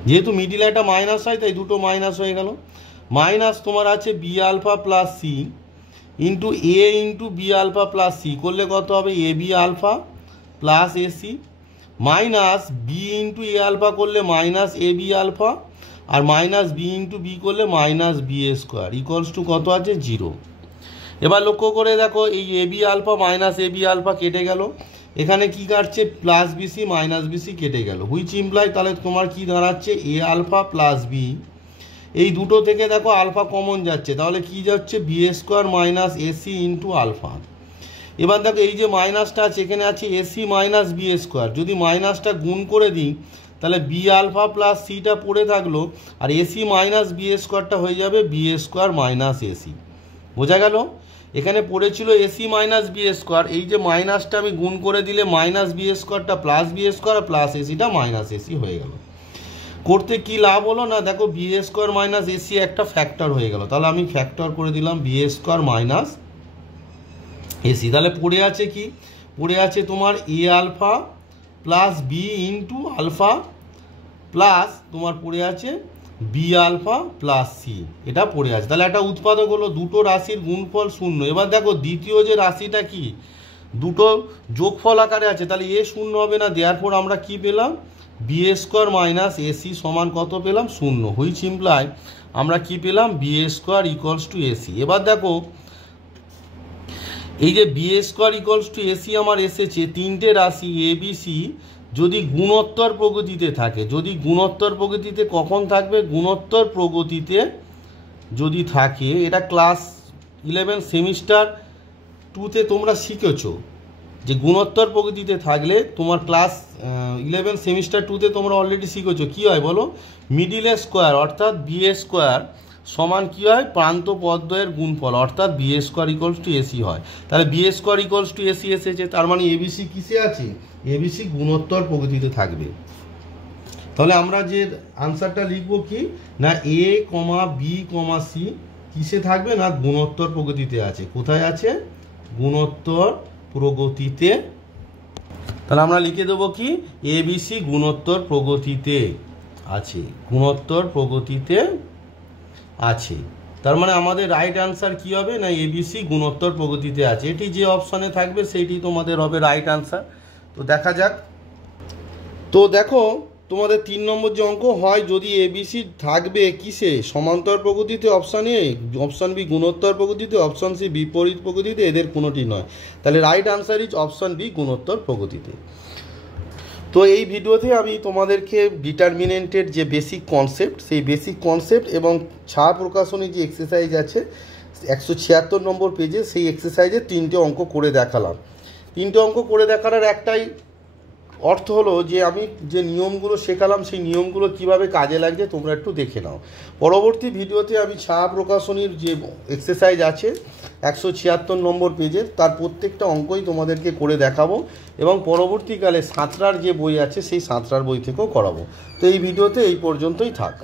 যেহেতু মিডিলে একটা মাইনাস হয় তাই দুটো মাইনাস হয়ে গেল, মাইনাস তোমার আছে B alpha plus C into A into B alpha plus C করলে কত হবে A B alpha plus AC, minus B into A alpha করলে মাইনাস এ বি আলফা, আর মাইনাস বি ইন্টু বি করলে minus B A square equals to কত আছে 0। এবার লক্ষ্য করে দেখো এই A B alpha minus A B alpha কেটে গেল, এখানে কি কাটছে প্লাস বিসি মাইনাস বিসি কেটে গেল, হুইচ ইমপ্লাই তাহলে তোমার কি দাঁড়াচ্ছে এ আলফা প্লাস বি, এই দুটো থেকে দেখো আলফা কমন যাচ্ছে, তাহলে কি যাচ্ছে B A square minus AC into alpha. এবার দেখো এই যে মাইনাসটা আছে এখানে আছে এসি মাইনাস বি স্কোয়ার, যদি মাইনাসটা গুণ করে দিই তাহলে বি আলফা প্লাস সিটা পড়ে থাকলো, আর এসি মাইনাস বি স্কোয়ারটা হয়ে যাবে বি স্কোয়ার মাইনাস এসি। বোঝা গেল, এখানে পড়েছিল এসি মাইনাস বি স্কোয়ার, এই যে মাইনাসটা আমি গুণ করে দিলে মাইনাস বি স্কোয়ারটা প্লাস বি স্কোয়ার, আর প্লাস এসিটা মাইনাস এসি হয়ে গেল। করতে কি লাভ হলো না, দেখো বি স্কোয়ার মাইনাস এসি একটা ফ্যাক্টর হয়ে গেল, তাহলে আমি ফ্যাক্টর করে দিলাম বি স্কোয়ার মাইনাস এসি। তাহলে পড়ে আছে কি, পড়ে আছে তোমার A alpha plus B into alpha plus তোমার পড়ে আছে বি আলফা প্লাস সি, এটা পড়ে আছে। তাহলে একটা উৎপাদক হলো, দুটো রাশির গুণফল 0। এবার দেখো দ্বিতীয় যে রাশিটা কি, দুটো যোগফল আকারে আছে, তাহলে এ 0 হবে না, দেওয়ার পর আমরা কি পেলাম বি স্কোয়ার মাইনাস এসি সমান কত পেলাম 0, হুইচ ইমপ্লাই আমরা কি পেলাম B square equals to AC. এবার দেখো এই যে B square equals to AC আমার এসেছে, তিনটে রাশি এ বি সি যদি গুণোত্তর প্রগতিতে থাকে, যদি গুণোত্তর প্রগতিতে কখন থাকবে, গুণোত্তর প্রগতিতে যদি থাকে, এটা ক্লাস 11 সেমিস্টার 2তে তোমরা শিখেছো যে গুণোত্তর প্রগতিতে থাকলে তোমার ক্লাস 11 সেমিস্টার 2তে তোমরা অলরেডি শিখেছো কি হয় বলো, মিডিল স্কোয়ার অর্থাৎ বি স্কোয়ার সমান কী হয়, প্রান্ত পদদ্বয়ের গুণফল, অর্থাৎ B A square equals to AC হয়। তাহলে B A square equals to AC এসেছে, তার মানে এবিসি কিসে আছে, এবিসি গুণোত্তর প্রগতিতে থাকবে। তাহলে আমরা যে আনসারটা লিখব কি না, এ কমা বি কমা সি কিসে থাকবে না, গুণোত্তর প্রগতিতে আছে। কোথায় আছে, গুণোত্তর প্রগতিতে। তাহলে আমরা লিখে দেবো কি, এবিসি গুণোত্তর প্রগতিতে আছে, গুণোত্তর প্রগতিতে আছে। তার মানে আমাদের রাইট আনসার কি হবে না, এবিসি গুণোত্তর প্রগতিতে আছে। এটি যে অপশানে থাকবে সেইটি তোমাদের হবে রাইট আনসার। তো দেখা যাক। তো দেখো তোমাদের 3 নম্বর যে অঙ্ক হয়, যদি এবিসি থাকবে কিসে, সমান্তর প্রগতিতে অপশান এ, অপশান বি গুণোত্তর প্রগতিতে, অপশান সি বিপরীত প্রগতিতে, এদের কোনোটি নয়। তাহলে right answer is option B গুণোত্তর প্রগতিতে। তো এই ভিডিওতে আমি তোমাদেরকে ডিটারমিনেন্টের যে বেসিক কনসেপ্ট, সেই বেসিক কনসেপ্ট এবং ছায়া প্রকাশনী যে এক্সারসাইজ আছে 176 নম্বর পেজে, সেই এক্সারসাইজে 3টে অঙ্ক করে দেখালাম। 3টে অঙ্ক করে দেখানোর একটাই অর্থ হলো যে আমি যে নিয়মগুলো শেখালাম সেই নিয়মগুলো কিভাবে কাজে লাগছে তোমরা একটু দেখে নাও। পরবর্তী ভিডিওতে আমি ছায়া প্রকাশনীর যে এক্সারসাইজ আছে 176 নম্বর পেজের, তার প্রত্যেকটা অঙ্কই তোমাদেরকে করে দেখাবো এবং পরবর্তীকালে সাঁতরার যে বই আছে সেই সাঁতরার বই থেকেও করাবো। তো এই ভিডিওতে এই পর্যন্তই থাক।